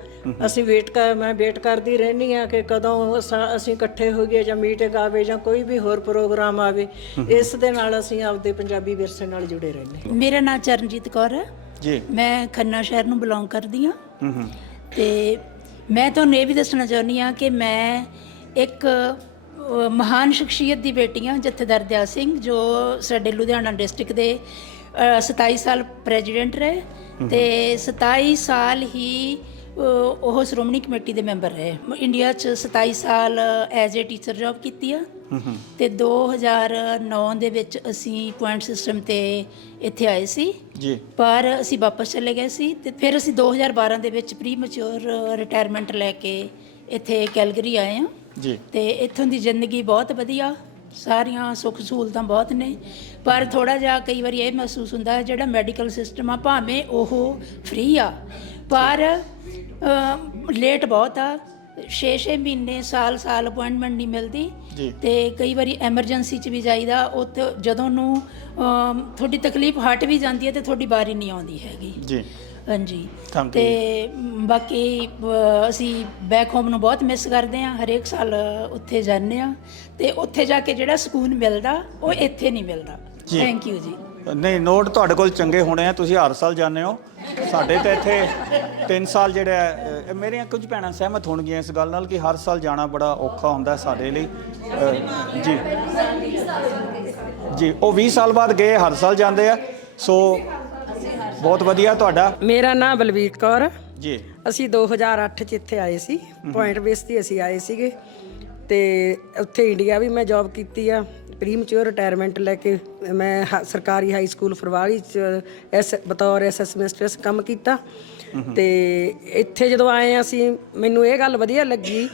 ਅਸੀਂ ਵੇਟ ਕਰ ਮੈਂ ਵੇਟ ਕਰਦੀ ਰਹਿੰਦੀ ਆ ਕਿ ਕਦੋਂ ਅਸਾਂ- ਇਕੱਠੇ ਹੋਈਏ ਜਾਂ ਮੀਟਿੰਗ ਆਵੇ ਜਾਂ ਕੋਈ ਵੀ ਹੋਰ ਪ੍ਰੋਗਰਾਮ ਆਵੇ ਇਸ ਦੇ ਨਾਲ ਅਸੀਂ ਆਪਦੇ ਪੰਜਾਬੀ ਵਿਰਸੇ ਨਾਲ ਜੁੜੇ ਰਹਿੰਦੇ। ਮੇਰਾ ਨਾਮ ਚਰਨਜੀਤ ਕੌਰ ਹੈ। ਜੀ। ਮੈਂ ਖੰਨਾ ਸ਼ਹਿਰ ਨੂੰ ਬਿਲੋਂਗ ਕਰਦੀ ਹਾਂ। ਹੂੰ ਹੂੰ। ਤੇ ਮੈਂ ਤੁਹਾਨੂੰ ਇਹ ਵੀ ਦੱਸਣਾ ਚਾਹੁੰਦੀ ਹਾਂ ਕਿ ਮੈਂ ਇੱਕ ਮਹਾਨ ਸ਼ਖਸੀਅਤ ਦੀ ਬੇਟੀ ਹਾਂ ਜਥੇਦਾਰ ਦਿਆ ਸਿੰਘ ਜੋ ਸਾਡੇ ਲੁਧਿਆਣਾ ਡਿਸਟ੍ਰਿਕਟ ਦੇ ਅ, 27 ਸਾਲ ਪ੍ਰੈਜ਼ੀਡੈਂਟ ਰਹੇ ਤੇ 27 ਸਾਲ ਹੀ ਉਹ ਸ਼੍ਰੋਮਣੀ ਕਮੇਟੀ ਦੇ ਮੈਂਬਰ ਰਹੇ। ਇੰਡੀਆ 'ਚ 27 ਸਾਲ ਐਜ਼ ਅ ਟੀਚਰ ਜੌਬ ਕੀਤੀ ਆ। ਤੇ 2009 ਦੇ ਵਿੱਚ ਅਸੀਂ ਪੁਆਇੰਟ ਸਿਸਟਮ ਤੇ ਇੱਥੇ ਆਏ ਸੀ। ਜੀ। ਪਰ ਅਸੀਂ ਵਾਪਸ ਚਲੇ ਗਏ ਸੀ ਤੇ ਫਿਰ ਅਸੀਂ 2012 ਦੇ ਵਿੱਚ ਪ੍ਰੀ ਮੈਚੁਰ ਰਿਟਾਇਰਮੈਂਟ ਲੈ ਕੇ ਇੱਥੇ ਕੈਲਗਰੀ ਆਏ ਹਾਂ। ਜੀ। ਤੇ ਇੱਥੋਂ ਦੀ ਜ਼ਿੰਦਗੀ ਬਹੁਤ ਵਧੀਆ ਸਾਰੀਆਂ ਸੁੱਖ ਸਹੂਲਤਾਂ ਬਹੁਤ ਨੇ। ਪਰ ਥੋੜਾ ਜਿਹਾ ਕਈ ਵਾਰੀ ਇਹ ਮਹਿਸੂਸ ਹੁੰਦਾ ਹੈ ਜਿਹੜਾ ਮੈਡੀਕਲ ਸਿਸਟਮ ਆ ਭਾਵੇਂ ਉਹ ਫ੍ਰੀ ਆ ਪਰ ਲੇਟ ਬਹੁਤ ਆ। 6-6 ਮਹੀਨੇ ਸਾਲ ਸਾਲ ਅਪਾਇੰਟਮੈਂਟ ਨਹੀਂ ਮਿਲਦੀ। ਤੇ ਕਈ ਵਾਰੀ ਐਮਰਜੈਂਸੀ ਚ ਵੀ ਜਾਈਦਾ। ਉੱਥੇ ਜਦੋਂ ਨੂੰ ਤੁਹਾਡੀ ਤਕਲੀਫ ਹਟ ਵੀ ਜਾਂਦੀ ਹੈ ਤੇ ਤੁਹਾਡੀ ਵਾਰੀ ਨਹੀਂ ਆਉਂਦੀ ਹੈਗੀ। ਜੀ। ਹਾਂਜੀ। ਤੇ ਬਾਕੀ ਅਸੀਂ ਬੈਕ ਹੋਮ ਨੂੰ ਬਹੁਤ ਮਿਸ ਕਰਦੇ ਹਾਂ। ਹਰੇਕ ਸਾਲ ਉੱਥੇ ਜਾਂਦੇ ਹਾਂ। ਤੇ ਉੱਥੇ ਜਾ ਕੇ ਜਿਹੜਾ ਸਕੂਨ ਮਿਲਦਾ ਉਹ ਇੱਥੇ ਨਹੀਂ ਮਿਲਦਾ। ਥੈਂਕ ਯੂ ਜੀ। ਨਹੀਂ ਨੋਟ ਤੁਹਾਡੇ ਕੋਲ ਚੰਗੇ ਹੋਣੇ ਆ ਤੁਸੀਂ ਹਰ ਸਾਲ ਜਾਂਦੇ ਹੋ। ਸਾਡੇ ਤੇ ਇੱਥੇ 3 ਸਾਲ ਜਿਹੜਾ ਹੈ, ਮੇਰੀਆਂ ਕੁਝ ਭੈਣਾਂ ਸਹਿਮਤ ਹੋਣਗੀਆਂ ਇਸ ਗੱਲ ਨਾਲ ਕਿ ਹਰ ਸਾਲ ਜਾਣਾ ਬੜਾ ਔਖਾ ਹੁੰਦਾ ਹੈ ਸਾਡੇ ਲਈ। ਜੀ। ਜੀ ਉਹ 20 ਸਾਲ ਬਾਅਦ ਗਏ ਹਰ ਸਾਲ ਜਾਂਦੇ ਆ। ਸੋ ਬਹੁਤ ਵਧੀਆ ਤੁਹਾਡਾ। ਮੇਰਾ ਨਾਮ ਬਲਵੀਰ ਕੌਰ। ਜੀ। ਅਸੀਂ 2008 ਚ ਇੱਥੇ ਆਏ ਸੀ ਪੁਆਇੰਟ ਬੇਸ ਤੇ ਅਸੀਂ ਆਏ ਸੀਗੇ। ਤੇ ਉੱਥੇ ਇੰਡੀਆ ਵੀ ਮੈਂ ਜੌਬ ਕੀਤੀ ਆ ਪ੍ਰੀਮਚੁਅਰ ਰਿਟਾਇਰਮੈਂਟ ਲੈ ਕੇ ਮੈਂ ਸਰਕਾਰੀ ਹਾਈ ਸਕੂਲ ਫਰਵਾਰੀ ਚ ਐਸ ਬਤੌਰ ਐਸਐਸ ਮਿਸਟਰਸ ਕੰਮ ਕੀਤਾ। ਤੇ ਇੱਥੇ ਜਦੋਂ ਆਏ ਅਸੀਂ ਮੈਨੂੰ ਇਹ ਗੱਲ ਵਧੀਆ ਲੱਗੀ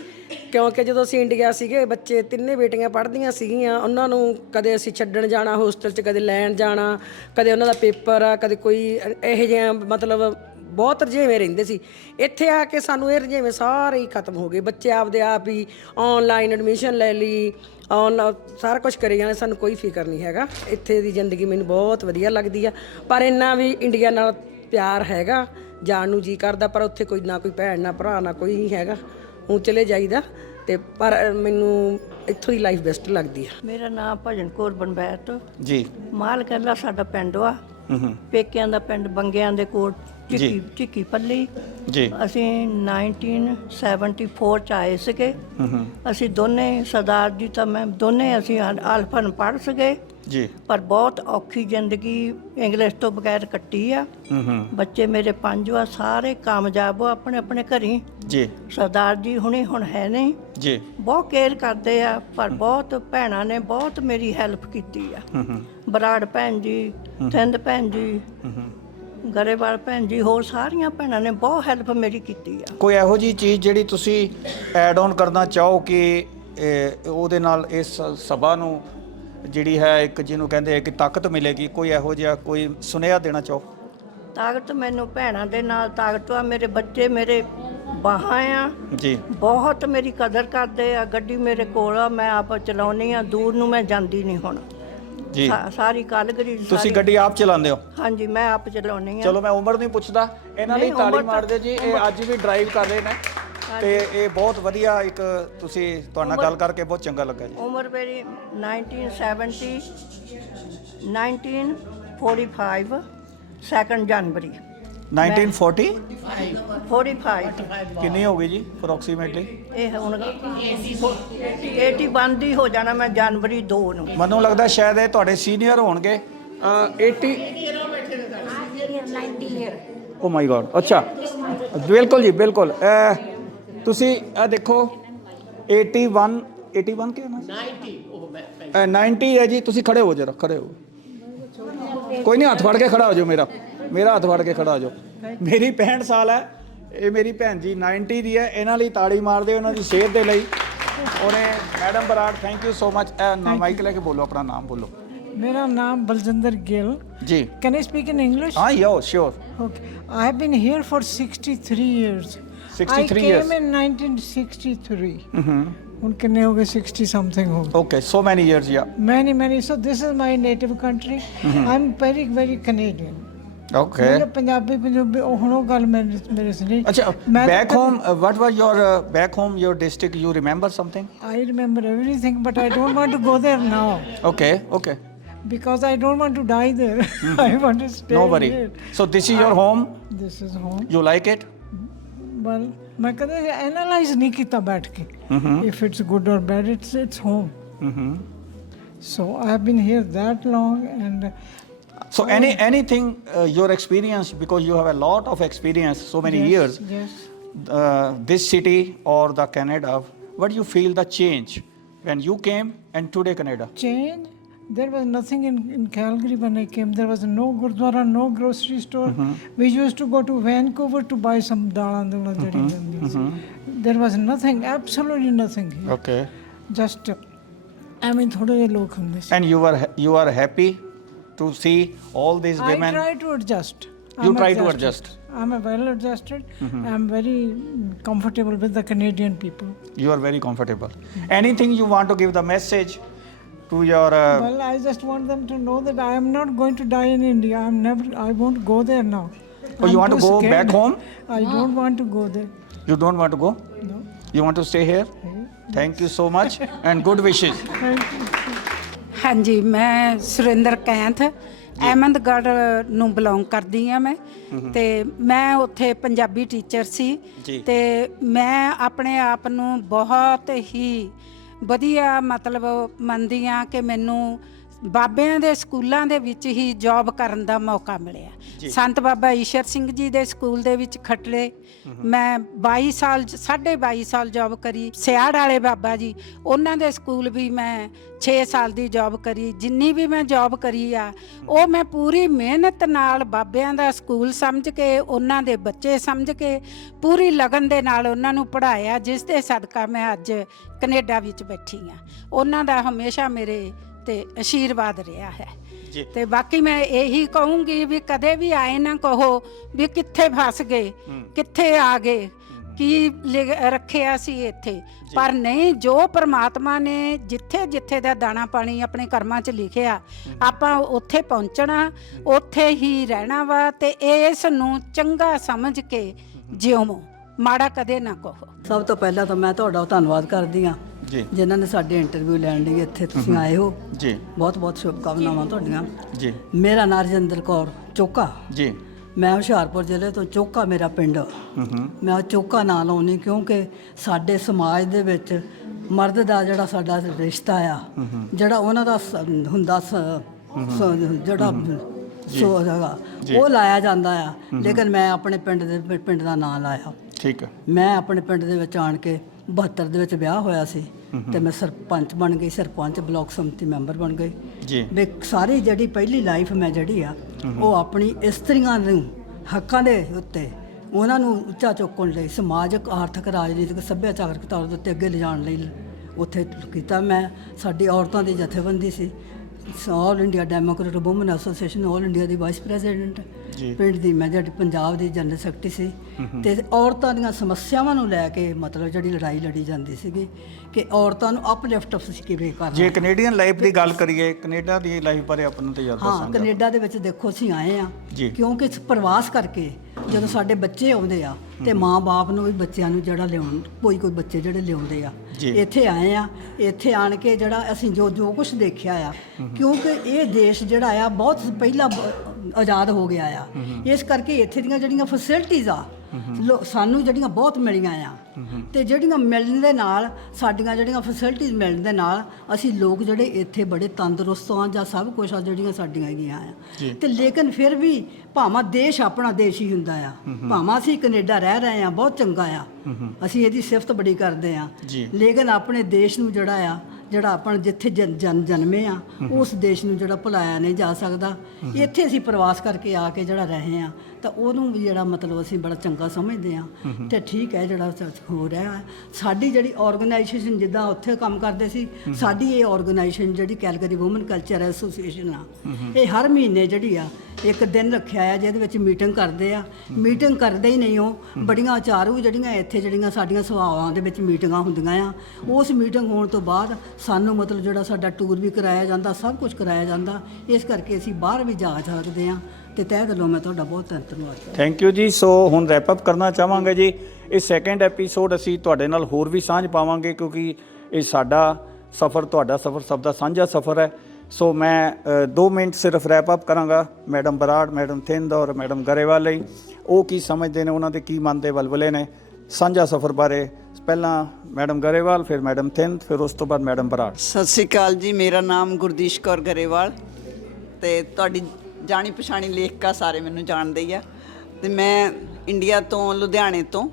ਕਿਉਂਕਿ ਜਦੋਂ ਅਸੀਂ ਇੰਡੀਆ ਸੀਗੇ ਬੱਚੇ ਤਿੰਨੇ ਬੇਟੀਆਂ ਪੜ੍ਹਦੀਆਂ ਸੀਗੀਆਂ ਉਹਨਾਂ ਨੂੰ ਕਦੇ ਅਸੀਂ ਛੱਡਣ ਜਾਣਾ ਹੋਸਟਲ 'ਚ ਕਦੇ ਲੈਣ ਜਾਣਾ ਕਦੇ ਉਹਨਾਂ ਦਾ ਪੇਪਰ ਆ ਕਦੇ ਕੋਈ ਇਹੋ ਜਿਹਾ ਮਤਲਬ ਬਹੁਤ ਰਜੇਵੇਂ ਰਹਿੰਦੇ ਸੀ। ਇੱਥੇ ਆ ਕੇ ਸਾਨੂੰ ਇਹ ਰਜੇਵੇਂ ਸਾਰੇ ਹੀ ਖਤਮ ਹੋ ਗਏ। ਬੱਚੇ ਆਪਦੇ ਆਪ ਹੀ ਆਨਲਾਈਨ ਐਡਮਿਸ਼ਨ ਲੈ ਲਈ ਔਨ ਸਾਰਾ ਕੁਝ ਕਰੀ ਜਾਂਦੇ ਸਾਨੂੰ ਕੋਈ ਫਿਕਰ ਨਹੀਂ ਹੈਗਾ। ਇੱਥੇ ਦੀ ਜ਼ਿੰਦਗੀ ਮੈਨੂੰ ਬਹੁਤ ਵਧੀਆ ਲੱਗਦੀ ਆ। ਪਰ ਇੰਨਾ ਵੀ ਇੰਡੀਆ ਨਾਲ ਪਿਆਰ ਹੈਗਾ ਜਾਣ ਨੂੰ ਜੀ ਕਰਦਾ ਪਰ ਉੱਥੇ ਕੋਈ ਨਾ ਕੋਈ ਭੈਣ ਨਾ ਭਰਾ ਨਾ ਕੋਈ ਨਹੀਂ ਹੈਗਾ। ਹੁਣ ਚਲੇ ਜਾਈਦਾ ਤੇ ਪਰ ਮੈਨੂੰ ਇੱਥੋਂ ਦੀ ਲਾਈਫ ਬੈਸਟ ਲੱਗਦੀ ਆ। ਮੇਰਾ ਨਾਮ ਭਜਨ ਕੌਰ ਬਨਬੈਤ ਜੀ। ਮਾਲ ਕਹਿੰਦਾ ਸਾਡਾ ਪਿੰਡ ਵਾ। ਹੂੰ ਹੂੰ। ਪੇਕਿਆਂ ਦਾ ਪਿੰਡ ਬੰਗਿਆਂ ਦੇ ਕੋਲ। ਜੀ। ਝਿੱਕੀ ਝਿੱਕੀ ਪੱਲੀ। ਜੀ। ਅਸੀਂ 1974 ਚ ਆਏ ਸੀਗੇ। ਹੂੰ ਹੂੰ। ਅਸੀਂ ਦੋਨੇ ਸਰਦਾਰ ਜੀ ਤਾਂ ਮੈਂ ਦੋਨੇ ਅਸੀਂ ਆਲਫਨ ਪੜ੍ਹ ਸਕੇ ਜੀ। ਪਰ ਬਹੁਤ ਔਖੀ ਜ਼ਿੰਦਗੀ ਇੰਗਲਿਸ਼ ਤੋਂ ਬਗੈਰ ਕੱਟੀ ਆ। ਹੂੰ ਹੂੰ। ਬੱਚੇ ਮੇਰੇ ਪੰਜ ਵਾ ਸਾਰੇ ਕਾਮਯਾਬ ਆ ਆਪਣੇ ਆਪਣੇ ਘਰੀ। ਜੀ। ਸਰਦਾਰ ਜੀ ਹੁਣੇ ਹੁਣ ਹੈ ਨਹੀਂ। ਜੀ। ਬਹੁਤ ਕੇਅਰ ਕਰਦੇ ਆ ਪਰ ਬਹੁਤ ਭੈਣਾਂ ਨੇ ਬਹੁਤ ਮੇਰੀ ਹੈਲਪ ਕੀਤੀ ਆ। ਹੂੰ ਹੂੰ। ਬਰਾੜ ਭੈਣ ਜੀ ਥਿੰਦ ਭੈਣ ਜੀ। ਗਰੇਵਾਲ ਭੈਣ ਜੀ ਹੋਰ ਸਾਰੀਆਂ ਭੈਣਾਂ ਨੇ ਬਹੁਤ ਹੈਲਪ ਮੇਰੀ ਕੀਤੀ ਆ। ਕੋਈ ਇਹੋ ਜੀ ਚੀਜ਼ ਜਿਹੜੀ ਤੁਸੀਂ ਐਡ ਆਨ ਕਰਨਾ ਚਾਹੋ ਕਿ ਇਹ, ਉਹਦੇ ਨਾਲ ਇਸ ਸਭਾ ਨੂੰ ਜਿਹੜੀ ਹੈ ਇੱਕ ਜਿਹਨੂੰ ਕਹਿੰਦੇ ਆ ਕਿ ਤਾਕਤ ਮਿਲੇਗੀ ਕੋਈ ਇਹੋ ਜਿਹਾ ਕੋਈ ਸੁਨੇਹਾ ਦੇਣਾ ਚਾਹੋ? ਤਾਕਤ ਮੈਨੂੰ ਭੈਣਾਂ ਦੇ ਨਾਲ ਤਾਕਤ ਆ ਮੇਰੇ ਬੱਚੇ ਮੇਰੇ ਬਾਹਾਂ ਆ। ਜੀ। ਬਹੁਤ ਮੇਰੀ ਕਦਰ ਕਰਦੇ ਆ ਗੱਡੀ ਮੇਰੇ ਕੋਲ ਆ ਮੈਂ ਆਪ ਚਲਾਉਣੀ ਆ ਦੂਰ ਨੂੰ ਮੈਂ ਜਾਂਦੀ ਨਹੀਂ ਹੁਣ। ਜੀ। ਸਾ- ਸਾਰੀ ਕਾਲਗਰੀ ਤੁਸੀਂ ਗੱਡੀ ਆਪ ਚਲਾਉਂਦੇ ਹੋ? ਹਾਂਜੀ ਮੈਂ ਆਪ ਚਲਾਉਣੀ ਆ ਚਲੋ ਮੈਂ ਉਮਰ ਨਹੀਂ ਪੁੱਛਦਾ। ਇਹਨਾਂ ਲਈ ਨਹੀਂ, ਉਮਰ ਤਾਂ- ਮਾਰਦੇ ਜੀ ਇਹ ਅੱਜ ਵੀ ਡਰਾਈਵ ਕਰ ਰਹੇ ਨੇ ਤੇ ਇਹ ਬਹੁਤ ਵਧੀਆ ਇੱਕ ਤੁਸੀਂ ਤੁਹਾਡੇ ਨਾਲ ਗੱਲ ਕਰਕੇ ਬਹੁਤ ਚੰਗਾ ਲੱਗਾ ਜੀ। ਉਮਰ ਮੇਰੀ 1970 1945 2nd ਜਨਵਰੀ 1940? 45 ਕਿੰਨੀ ਹੋ ਗਈ ਜੀ ਅਪਰੋਕਸੀਮੇਟਲੀ ਇਹ ਹੁਣ 81 ਦੀ ਹੋ ਜਾਣਾ ਮੈਂ ਜਨਵਰੀ 2 ਨੂੰ। ਮੈਨੂੰ ਲੱਗਦਾ ਸ਼ਾਇਦ ਇਹ ਤੁਹਾਡੇ ਸੀਨੀਅਰ ਹੋਣਗੇ। ਅ, 80 ਓ ਮਾਈ ਗॉड Oh ਅੱਛਾ। ਬਿਲਕੁਲ ਜੀ ਬਿਲਕੁਲ। ਅ, ਤੁਸੀਂ ਇਹ ਦੇਖੋ 81 81 ਕੀ ਹੈ ਨਾ? 90 ਉਹ ਮੈਂ 90 ਹੈ ਜੀ ਤੁਸੀਂ ਖੜੇ ਹੋ ਜਰਾ ਖੜੇ ਹੋ। ਕੋਈ ਨਹੀਂ ਹੱਥ ਫੜ ਕੇ ਖੜਾ ਹੋ ਜਾਓ ਮੇਰਾ। ਮੇਰਾ ਹੱਥ ਫੜ ਕੇ ਖੜਾ ਜਾਓ ਮੇਰੀ 65 ਸਾਲ ਹੈ ਇਹ ਮੇਰੀ ਭੈਣ ਜੀ 90 ਦੀ ਹੈ ਇਹਨਾਂ ਲਈ ਤਾੜੀ ਮਾਰਦੇ ਉਹਨਾਂ ਦੀ ਸਿਹਤ ਦੇ ਲਈ ਉਹਨੇ madam Brar thank you so much mike ਲੈ ਕੇ ਬੋਲੋ ਆਪਣਾ ਨਾਮ ਬੋਲੋ ਮੇਰਾ ਨਾਮ ਬਲਜਿੰਦਰ ਗਿੱਲ ਜੀ Can I speak in English? ਹਾਂ you sure Okay. I have been here for 63 years. 63 I came years. in 1963. ਹੁਣ ਕਿੰਨੇ ਹੋ ਗਏ 60 something ਹੋ ਗਏ okay so many years yeah many many so this is my native country i'm very very canadian okay ਮੇਰੇ ਪੰਜਾਬੀ ਪੰਜਾਬੀ ਉਹ ਹੁਣ ਉਹ ਗੱਲ ਮੇਰੇ ਮੇਰੇ ਸੇ ਨਹੀਂ ਅੱਛਾ ਮੈਂ ਤਾਂ back home what was your back home your district you remember something I remember everything but I don't want to go there now okay okay because I don't want to die there I want to stay no worry here so this is your home this is home you like it well ਮੈਂ ਕਦੇ ਐਨਾਲਾਈਜ਼ ਨਹੀਂ ਕੀਤਾ ਬੈਠ ਕੇ if it's good or bad it's it's home so I have been here that long and So oh. any anything uh, your experience because you have a lot of experience, so many Yes, years. Yes. Uh, this city or the Canada, what you feel the change when you came and today Canada? Change. There was nothing in, in Calgary when I came. There was no gurdwara, no grocery store. Mm-hmm. We used to go to Vancouver to buy some dal and dula jari jandis. There was nothing, absolutely nothing here. Okay. Just, uh, I mean, थोड़े लोग हमने And you were you are happy to see all these I women. try to adjust. You I'm try to adjust. I'm a well adjusted. I'm very comfortable with the Canadian people. You are very comfortable. Anything you want to give the message to your uh, Well, I just want them to know that I am not going to die in India. I'm never. I won't go there now. or you want to go back home I don't want to go there. you don't want to go No. you want to stay here thank you so much and good wishes [laughs] ਹਾਂਜੀ ਮੈਂ ਸੁਰਿੰਦਰ ਕੈਂਥ ਅਹਿਮਦਗੜ੍ਹ ਨੂੰ ਬਿਲੋਂਗ ਕਰਦੀ ਆ ਮੈਂ ਤੇ ਮੈਂ ਉੱਥੇ ਪੰਜਾਬੀ ਟੀਚਰ ਸੀ ਜੀ। ਤੇ ਮੈਂ ਆਪਣੇ ਆਪ ਨੂੰ ਬਹੁਤ ਹੀ ਵਧੀਆ ਮਤਲਬ ਮੰਨਦੀ ਆ ਕਿ ਮੈਨੂੰ ਬਾਬਿਆਂ ਦੇ ਸਕੂਲਾਂ ਦੇ ਵਿੱਚ ਹੀ ਜੌਬ ਕਰਨ ਦਾ ਮੌਕਾ ਮਿਲਿਆ। ਸੰਤ ਬਾਬਾ ਈਸ਼ਰ ਸਿੰਘ ਜੀ ਦੇ ਸਕੂਲ ਦੇ ਵਿੱਚ ਖਟਲੇ। ਮੈਂ 22 ਸਾਲ 22 ਸਾਲ ਜੌਬ ਕਰੀ। ਸਿਆੜ ਵਾਲੇ ਬਾਬਾ ਜੀ ਉਹਨਾਂ ਦੇ ਸਕੂਲ ਵੀ ਮੈਂ 6 ਸਾਲ ਦੀ ਜੌਬ ਕਰੀ। ਜਿੰਨੀ ਵੀ ਮੈਂ ਜੌਬ ਕਰੀ ਆ ਉਹ ਮੈਂ ਪੂਰੀ ਮਿਹਨਤ ਨਾਲ ਬਾਬਿਆਂ ਦਾ ਸਕੂਲ ਸਮਝ ਕੇ ਉਹਨਾਂ ਦੇ ਬੱਚੇ ਸਮਝ ਕੇ ਪੂਰੀ ਲਗਨ ਦੇ ਨਾਲ ਉਹਨਾਂ ਨੂੰ ਪੜ੍ਹਾਇਆ ਜਿਸ ਦੇ ਸਦਕਾ ਮੈਂ ਅੱਜ ਕੈਨੇਡਾ ਵਿੱਚ ਬੈਠੀ ਆ। ਉਹਨਾਂ ਦਾ ਹਮੇਸ਼ਾ ਮੇਰੇ ਤੇ ਆਸ਼ੀਰਵਾਦ ਰਿਹਾ ਹੈ। ਜੀ। ਤੇ ਬਾਕੀ ਮੈਂ ਇਹੀ ਕਹੂੰਗੀ ਵੀ ਕਦੇ ਵੀ ਆਏ ਨਾ ਕਹੋ ਵੀ ਕਿੱਥੇ ਫਸ ਗਏ ਕਿੱਥੇ ਆ ਗਏ ਕੀ ਰੱਖਿਆ ਸੀ ਇੱਥੇ। ਪਰ ਨਹੀਂ ਜੋ ਪ੍ਰਮਾਤਮਾ ਨੇ ਜਿੱਥੇ ਜਿੱਥੇ ਦਾ ਦਾਣਾ ਪਾਣੀ ਆਪਣੇ ਕਰਮਾਂ 'ਚ ਲਿਖਿਆ ਆਪਾਂ ਉੱਥੇ ਪਹੁੰਚਣਾ ਉੱਥੇ ਹੀ ਰਹਿਣਾ ਵਾ ਤੇ ਇਸ ਨੂੰ ਚੰਗਾ ਸਮਝ ਕੇ ਜਿਉਵੋ। ਮਾੜਾ ਕਦੇ ਨਾ ਕਹੋ। ਸਭ ਤੋਂ ਪਹਿਲਾਂ ਤਾਂ ਮੈਂ ਤੁਹਾਡਾ ਧੰਨਵਾਦ ਕਰਦੀ ਆ ਜੀ। ਜਿਨ੍ਹਾਂ ਨੇ ਸਾਡੇ ਇੰਟਰਵਿਊ ਲੈਣ ਲਈ ਇੱਥੇ ਤੁਸੀਂ ਆਏ ਹੋ। ਜੀ। ਬਹੁਤ ਬਹੁਤ ਸ਼ੁਭਕਾਮਨਾਵਾਂ ਤੁਹਾਡੀਆਂ। ਜੀ। ਮੇਰਾ ਨਾਂ ਰਜਿੰਦਰ ਕੌਰ ਚੋਕਾ। ਜੀ। ਮੈਂ ਹੁਸ਼ਿਆਰਪੁਰ ਜ਼ਿਲ੍ਹੇ ਤੋਂ ਚੋਕਾ ਮੇਰਾ ਪਿੰਡ। ਮੈਂ ਉਹ ਚੋਕਾ ਨਾਂ ਲਾਉਣੀ ਕਿਉਂਕਿ ਸਾਡੇ ਸਮਾਜ ਦੇ ਵਿੱਚ ਮਰਦ ਦਾ ਜਿਹੜਾ ਸਾਡਾ ਰਿਸ਼ਤਾ ਆ ਜਿਹੜਾ ਉਹਨਾਂ ਦਾ ਹੁੰਦਾ ਜਿਹੜਾ ਸੋ ਹੈਗਾ। ਉਹ ਲਾਇਆ ਜਾਂਦਾ ਆ। ਲੇਕਿਨ ਮੈਂ ਆਪਣੇ ਪਿੰਡ ਦੇ ਪਿੰਡ ਦਾ ਨਾਂ ਲਾਇਆ। ਠੀਕ ਹੈ ਮੈਂ ਆਪਣੇ ਪਿੰਡ ਦੇ ਵਿੱਚ ਆਣ ਕੇ 72 ਦੇ ਵਿੱਚ ਵਿਆਹ ਹੋਇਆ ਸੀ। ਤੇ ਮੈਂ ਸਰਪੰਚ ਬਣ ਗਈ ਸਰਪੰਚ ਬਲਾਕ ਸੰਮਤੀ ਮੈਂਬਰ ਬਣ ਗਈ। ਜੀ। ਵੀ ਸਾਰੀ ਜਿਹੜੀ ਪਹਿਲੀ ਲਾਈਫ ਮੈਂ ਜਿਹੜੀ ਆ ਉਹ ਆਪਣੀ ਇਸਤਰੀਆਂ ਨੂੰ ਹੱਕਾਂ ਦੇ ਉੱਤੇ ਉਹਨਾਂ ਨੂੰ ਉੱਚਾ ਚੁੱਕਣ ਲਈ ਸਮਾਜਿਕ ਆਰਥਿਕ ਰਾਜਨੀਤਿਕ ਸੱਭਿਆਚਾਰਕ ਤੌਰ ਦੇ ਉੱਤੇ ਅੱਗੇ ਲਿਜਾਣ ਲਈ ਉੱਥੇ ਕੀਤਾ ਮੈਂ। ਸਾਡੀ ਔਰਤਾਂ ਦੀ ਜਥੇਬੰਦੀ ਸੀ। All India democrat woman association all India ਦੀ ਵਾਈਸ ਪ੍ਰੈਜ਼ੀਡੈਂਟ ਜੀ। ਪਿੰਡ ਦੀ ਮੈਂ ਜਿਹੜੀ ਪੰਜਾਬ ਦੀ ਜਨਰਲ ਸੈਕਟਰੀ ਸੀ ਤੇ ਔਰਤਾਂ ਦੀਆਂ ਸਮੱਸਿਆਵਾਂ ਨੂੰ ਲੈ ਕੇ ਮਤਲਬ ਜਿਹੜੀ ਲੜਾਈ ਲੜੀ ਜਾਂਦੀ ਸੀਗੀ ਕਿ ਔਰਤਾਂ ਨੂੰ ਅਪਲਿਫਟ ਅਸੀਂ ਕਿਵੇਂ ਕਰਨਾ ਜੇ ਕੈਨੇਡੀਅਨ ਲਾਈਫ ਦੀ ਗੱਲ ਕਰੀਏ ਕੈਨੇਡਾ ਦੀ ਲਾਈਫ ਬਾਰੇ ਆਪਾਂ ਨੂੰ ਤਜਰਬਾ ਹਾਂ ਸਾਂਝਾ ਕੈਨੇਡਾ ਦੇ ਵਿੱਚ ਦੇਖੋ ਅਸੀਂ ਆਏ ਆ। ਕਿਉਂਕਿ ਇਸ ਪ੍ਰਵਾਸ ਕਰਕੇ ਜਦੋਂ ਸਾਡੇ ਬੱਚੇ ਆਉਂਦੇ ਆ ਤੇ ਮਾਂ-ਬਾਪ ਨੂੰ ਵੀ ਬੱਚਿਆਂ ਨੂੰ ਜਿਹੜਾ ਲਿਆਉਣ ਕੋਈ ਕੋਈ ਬੱਚੇ ਜਿਹੜੇ ਲਿਆਉਂਦੇ ਆ। ਇੱਥੇ ਆਏ ਆ ਇੱਥੇ ਆਣ ਕੇ ਜਿਹੜਾ ਅਸੀਂ ਜੋ ਜੋ ਕੁਝ ਦੇਖਿਆ ਆ ਕਿਉਂਕਿ ਇਹ ਦੇਸ਼ ਜਿਹੜਾ ਆ ਬਹੁਤ ਪਹਿਲਾਂ ਆਜ਼ਾਦ ਹੋ ਗਿਆ ਆ। ਇਸ ਕਰਕੇ ਇੱਥੇ ਦੀਆਂ ਜਿਹੜੀਆਂ ਫੈਸਿਲਿਟੀਆਂ ਆ ਲੋ- ਸਾਨੂੰ ਜਿਹੜੀਆਂ ਬਹੁਤ ਮਿਲੀਆਂ ਆ। ਤੇ ਜਿਹੜੀਆਂ ਮਿਲਣ ਦੇ ਨਾਲ ਸਾਡੀਆਂ ਜਿਹੜੀਆਂ ਫੈਸਿਲਿਟੀਆਂ ਮਿਲਣ ਦੇ ਨਾਲ ਅਸੀਂ ਲੋਕ ਜਿਹੜੇ ਇੱਥੇ ਬੜੇ ਤੰਦਰੁਸਤ ਆ ਜਾਂ ਸਭ ਕੁਝ ਆ ਜਿਹੜੀਆਂ ਸਾਡੀਆਂ ਹੈਗੀਆਂ ਆ। ਤੇ ਲੇਕਿਨ ਫਿਰ ਵੀ ਭਾਵੇਂ ਦੇਸ਼ ਆਪਣਾ ਦੇਸ਼ ਹੀ ਹੁੰਦਾ ਆ। ਭਾਵੇਂ ਅਸੀਂ ਕੈਨੇਡਾ ਰਹਿ ਰਹੇ ਆ ਬਹੁਤ ਚੰਗਾ ਆ। ਅਸੀਂ ਇਹਦੀ ਸਿਫਤ ਬੜੀ ਕਰਦੇ ਆ। ਲੇਕਿਨ ਆਪਣੇ ਦੇਸ਼ ਨੂੰ ਜਿਹੜਾ ਆ ਜਿਹੜਾ ਆਪਾਂ ਜਿੱਥੇ ਜਨ ਜਨ- ਜਨਮੇ ਆ ਉਸ ਦੇਸ਼ ਨੂੰ ਜਿਹੜਾ ਭੁਲਾਇਆ ਨਹੀਂ ਜਾ ਸਕਦਾ। ਇੱਥੇ ਅਸੀਂ ਪ੍ਰਵਾਸ ਕਰਕੇ ਆ ਕੇ ਜਿਹੜਾ ਰਹੇ ਆ ਤਾਂ ਉਹਨੂੰ ਵੀ ਜਿਹੜਾ ਮਤਲਬ ਅਸੀਂ ਬੜਾ ਚੰਗਾ ਸਮਝਦੇ ਆ। ਤੇ ਠੀਕ ਹੈ ਜਿਹੜਾ ਹੋ ਰਿਹਾ ਹੈ। ਸਾਡੀ ਜਿਹੜੀ ਆਰਗੇਨਾਈਜੇਸ਼ਨ ਜਿੱਦਾਂ ਉੱਥੇ ਕੰਮ ਕਰਦੇ ਸੀ, ਸਾਡੀ ਇਹ ਆਰਗੇਨਾਈਜੇਸ਼ਨ ਜਿਹੜੀ ਕੈਲਗਰੀ ਔਮਨ ਕਲਚਰ ਐਸੋਸੀਏਸ਼ਨ ਆ, ਇਹ ਹਰ ਮਹੀਨੇ ਜਿਹੜੀ ਆ, ਇੱਕ ਦਿਨ ਰੱਖਿਆ ਆ, ਜਿਹਦੇ ਵਿੱਚ ਮੀਟਿੰਗ ਕਰਦੇ ਆ। ਮੀਟਿੰਗ ਕਰਦੇ ਹੀ ਨਹੀਂ ਉਹ, ਬੜੀਆਂ ਚਾਰੂ ਜਿਹੜੀਆਂ ਇੱਥੇ ਜਿਹੜੀਆਂ ਸਾਡੀਆਂ ਸਭਾਵਾਂ ਦੇ ਵਿੱਚ ਮੀਟਿੰਗਾਂ ਹੁੰਦੀਆਂ ਆ। ਉਸ ਮੀਟਿੰਗ ਹੋਣ ਤੋਂ ਬਾਅਦ ਸਾਨੂੰ ਮਤਲਬ ਜਿਹੜਾ ਸਾਡਾ ਟੂਰ ਵੀ ਕਰਾਇਆ ਜਾਂਦਾ, ਸਭ ਕੁਝ ਕਰਾਇਆ ਜਾਂਦਾ। ਇਸ ਕਰਕੇ ਅਸੀਂ ਬਾਹਰ ਵੀ ਜਾ ਸਕਦੇ ਆ। ਤੇ ਤਹਿ ਦਿਲੋਂ ਮੈਂ ਤੁਹਾਡਾ ਬਹੁਤ ਧੰਨਵਾਦ ਕਰਦਾ। ਥੈਂਕ ਯੂ ਜੀ। ਸੋ ਹੁਣ ਰੈਪ ਅਪ ਕਰਨਾ ਚਾਹਾਂਗੇ ਜੀ। ਇਹ ਸੈਕੰਡ ਐਪੀਸੋਡ ਅਸੀਂ ਤੁਹਾਡੇ ਨਾਲ ਹੋਰ ਵੀ ਸਾਂਝ ਪਾਵਾਂਗੇ ਕਿਉਂਕਿ ਇਹ ਸਾਡਾ ਸਫ਼ਰ ਤੁਹਾਡਾ ਸਫ਼ਰ ਸਭ ਦਾ ਸਾਂਝਾ ਸਫ਼ਰ ਹੈ। ਸੋ ਮੈਂ 2 ਮਿੰਟ ਸਿਰਫ ਰੈਪ ਅਪ ਕਰਾਂਗਾ। ਮੈਡਮ ਬਰਾੜ ਮੈਡਮ ਥਿੰਦ ਔਰ ਮੈਡਮ ਗਰੇਵਾਲ ਲਈ। ਉਹ ਕੀ ਸਮਝਦੇ ਨੇ ਉਹਨਾਂ ਦੇ ਕੀ ਮਨ ਦੇ ਬਲਬਲੇ ਨੇ ਸਾਂਝਾ ਸਫ਼ਰ ਬਾਰੇ। ਪਹਿਲਾਂ ਮੈਡਮ ਗਰੇਵਾਲ ਫਿਰ ਮੈਡਮ ਥਿੰਦ ਫਿਰ ਉਸ ਤੋਂ ਬਾਅਦ ਮੈਡਮ ਬਰਾੜ। ਸਤਿ ਸ੍ਰੀ ਅਕਾਲ ਜੀ। ਮੇਰਾ ਨਾਮ ਗੁਰਦੀਸ਼ ਕੌਰ ਗਰੇਵਾਲ ਤੇ ਤੁਹਾਡੀ ਜਾਣੀ ਪਛਾਣੀ ਲੇਖਕਾ ਸਾਰੇ ਮੈਨੂੰ ਜਾਣਦੇ ਹੀ ਆ। ਤੇ ਮੈਂ ਇੰਡੀਆ ਤੋਂ, ਲੁਧਿਆਣੇ ਤੋਂ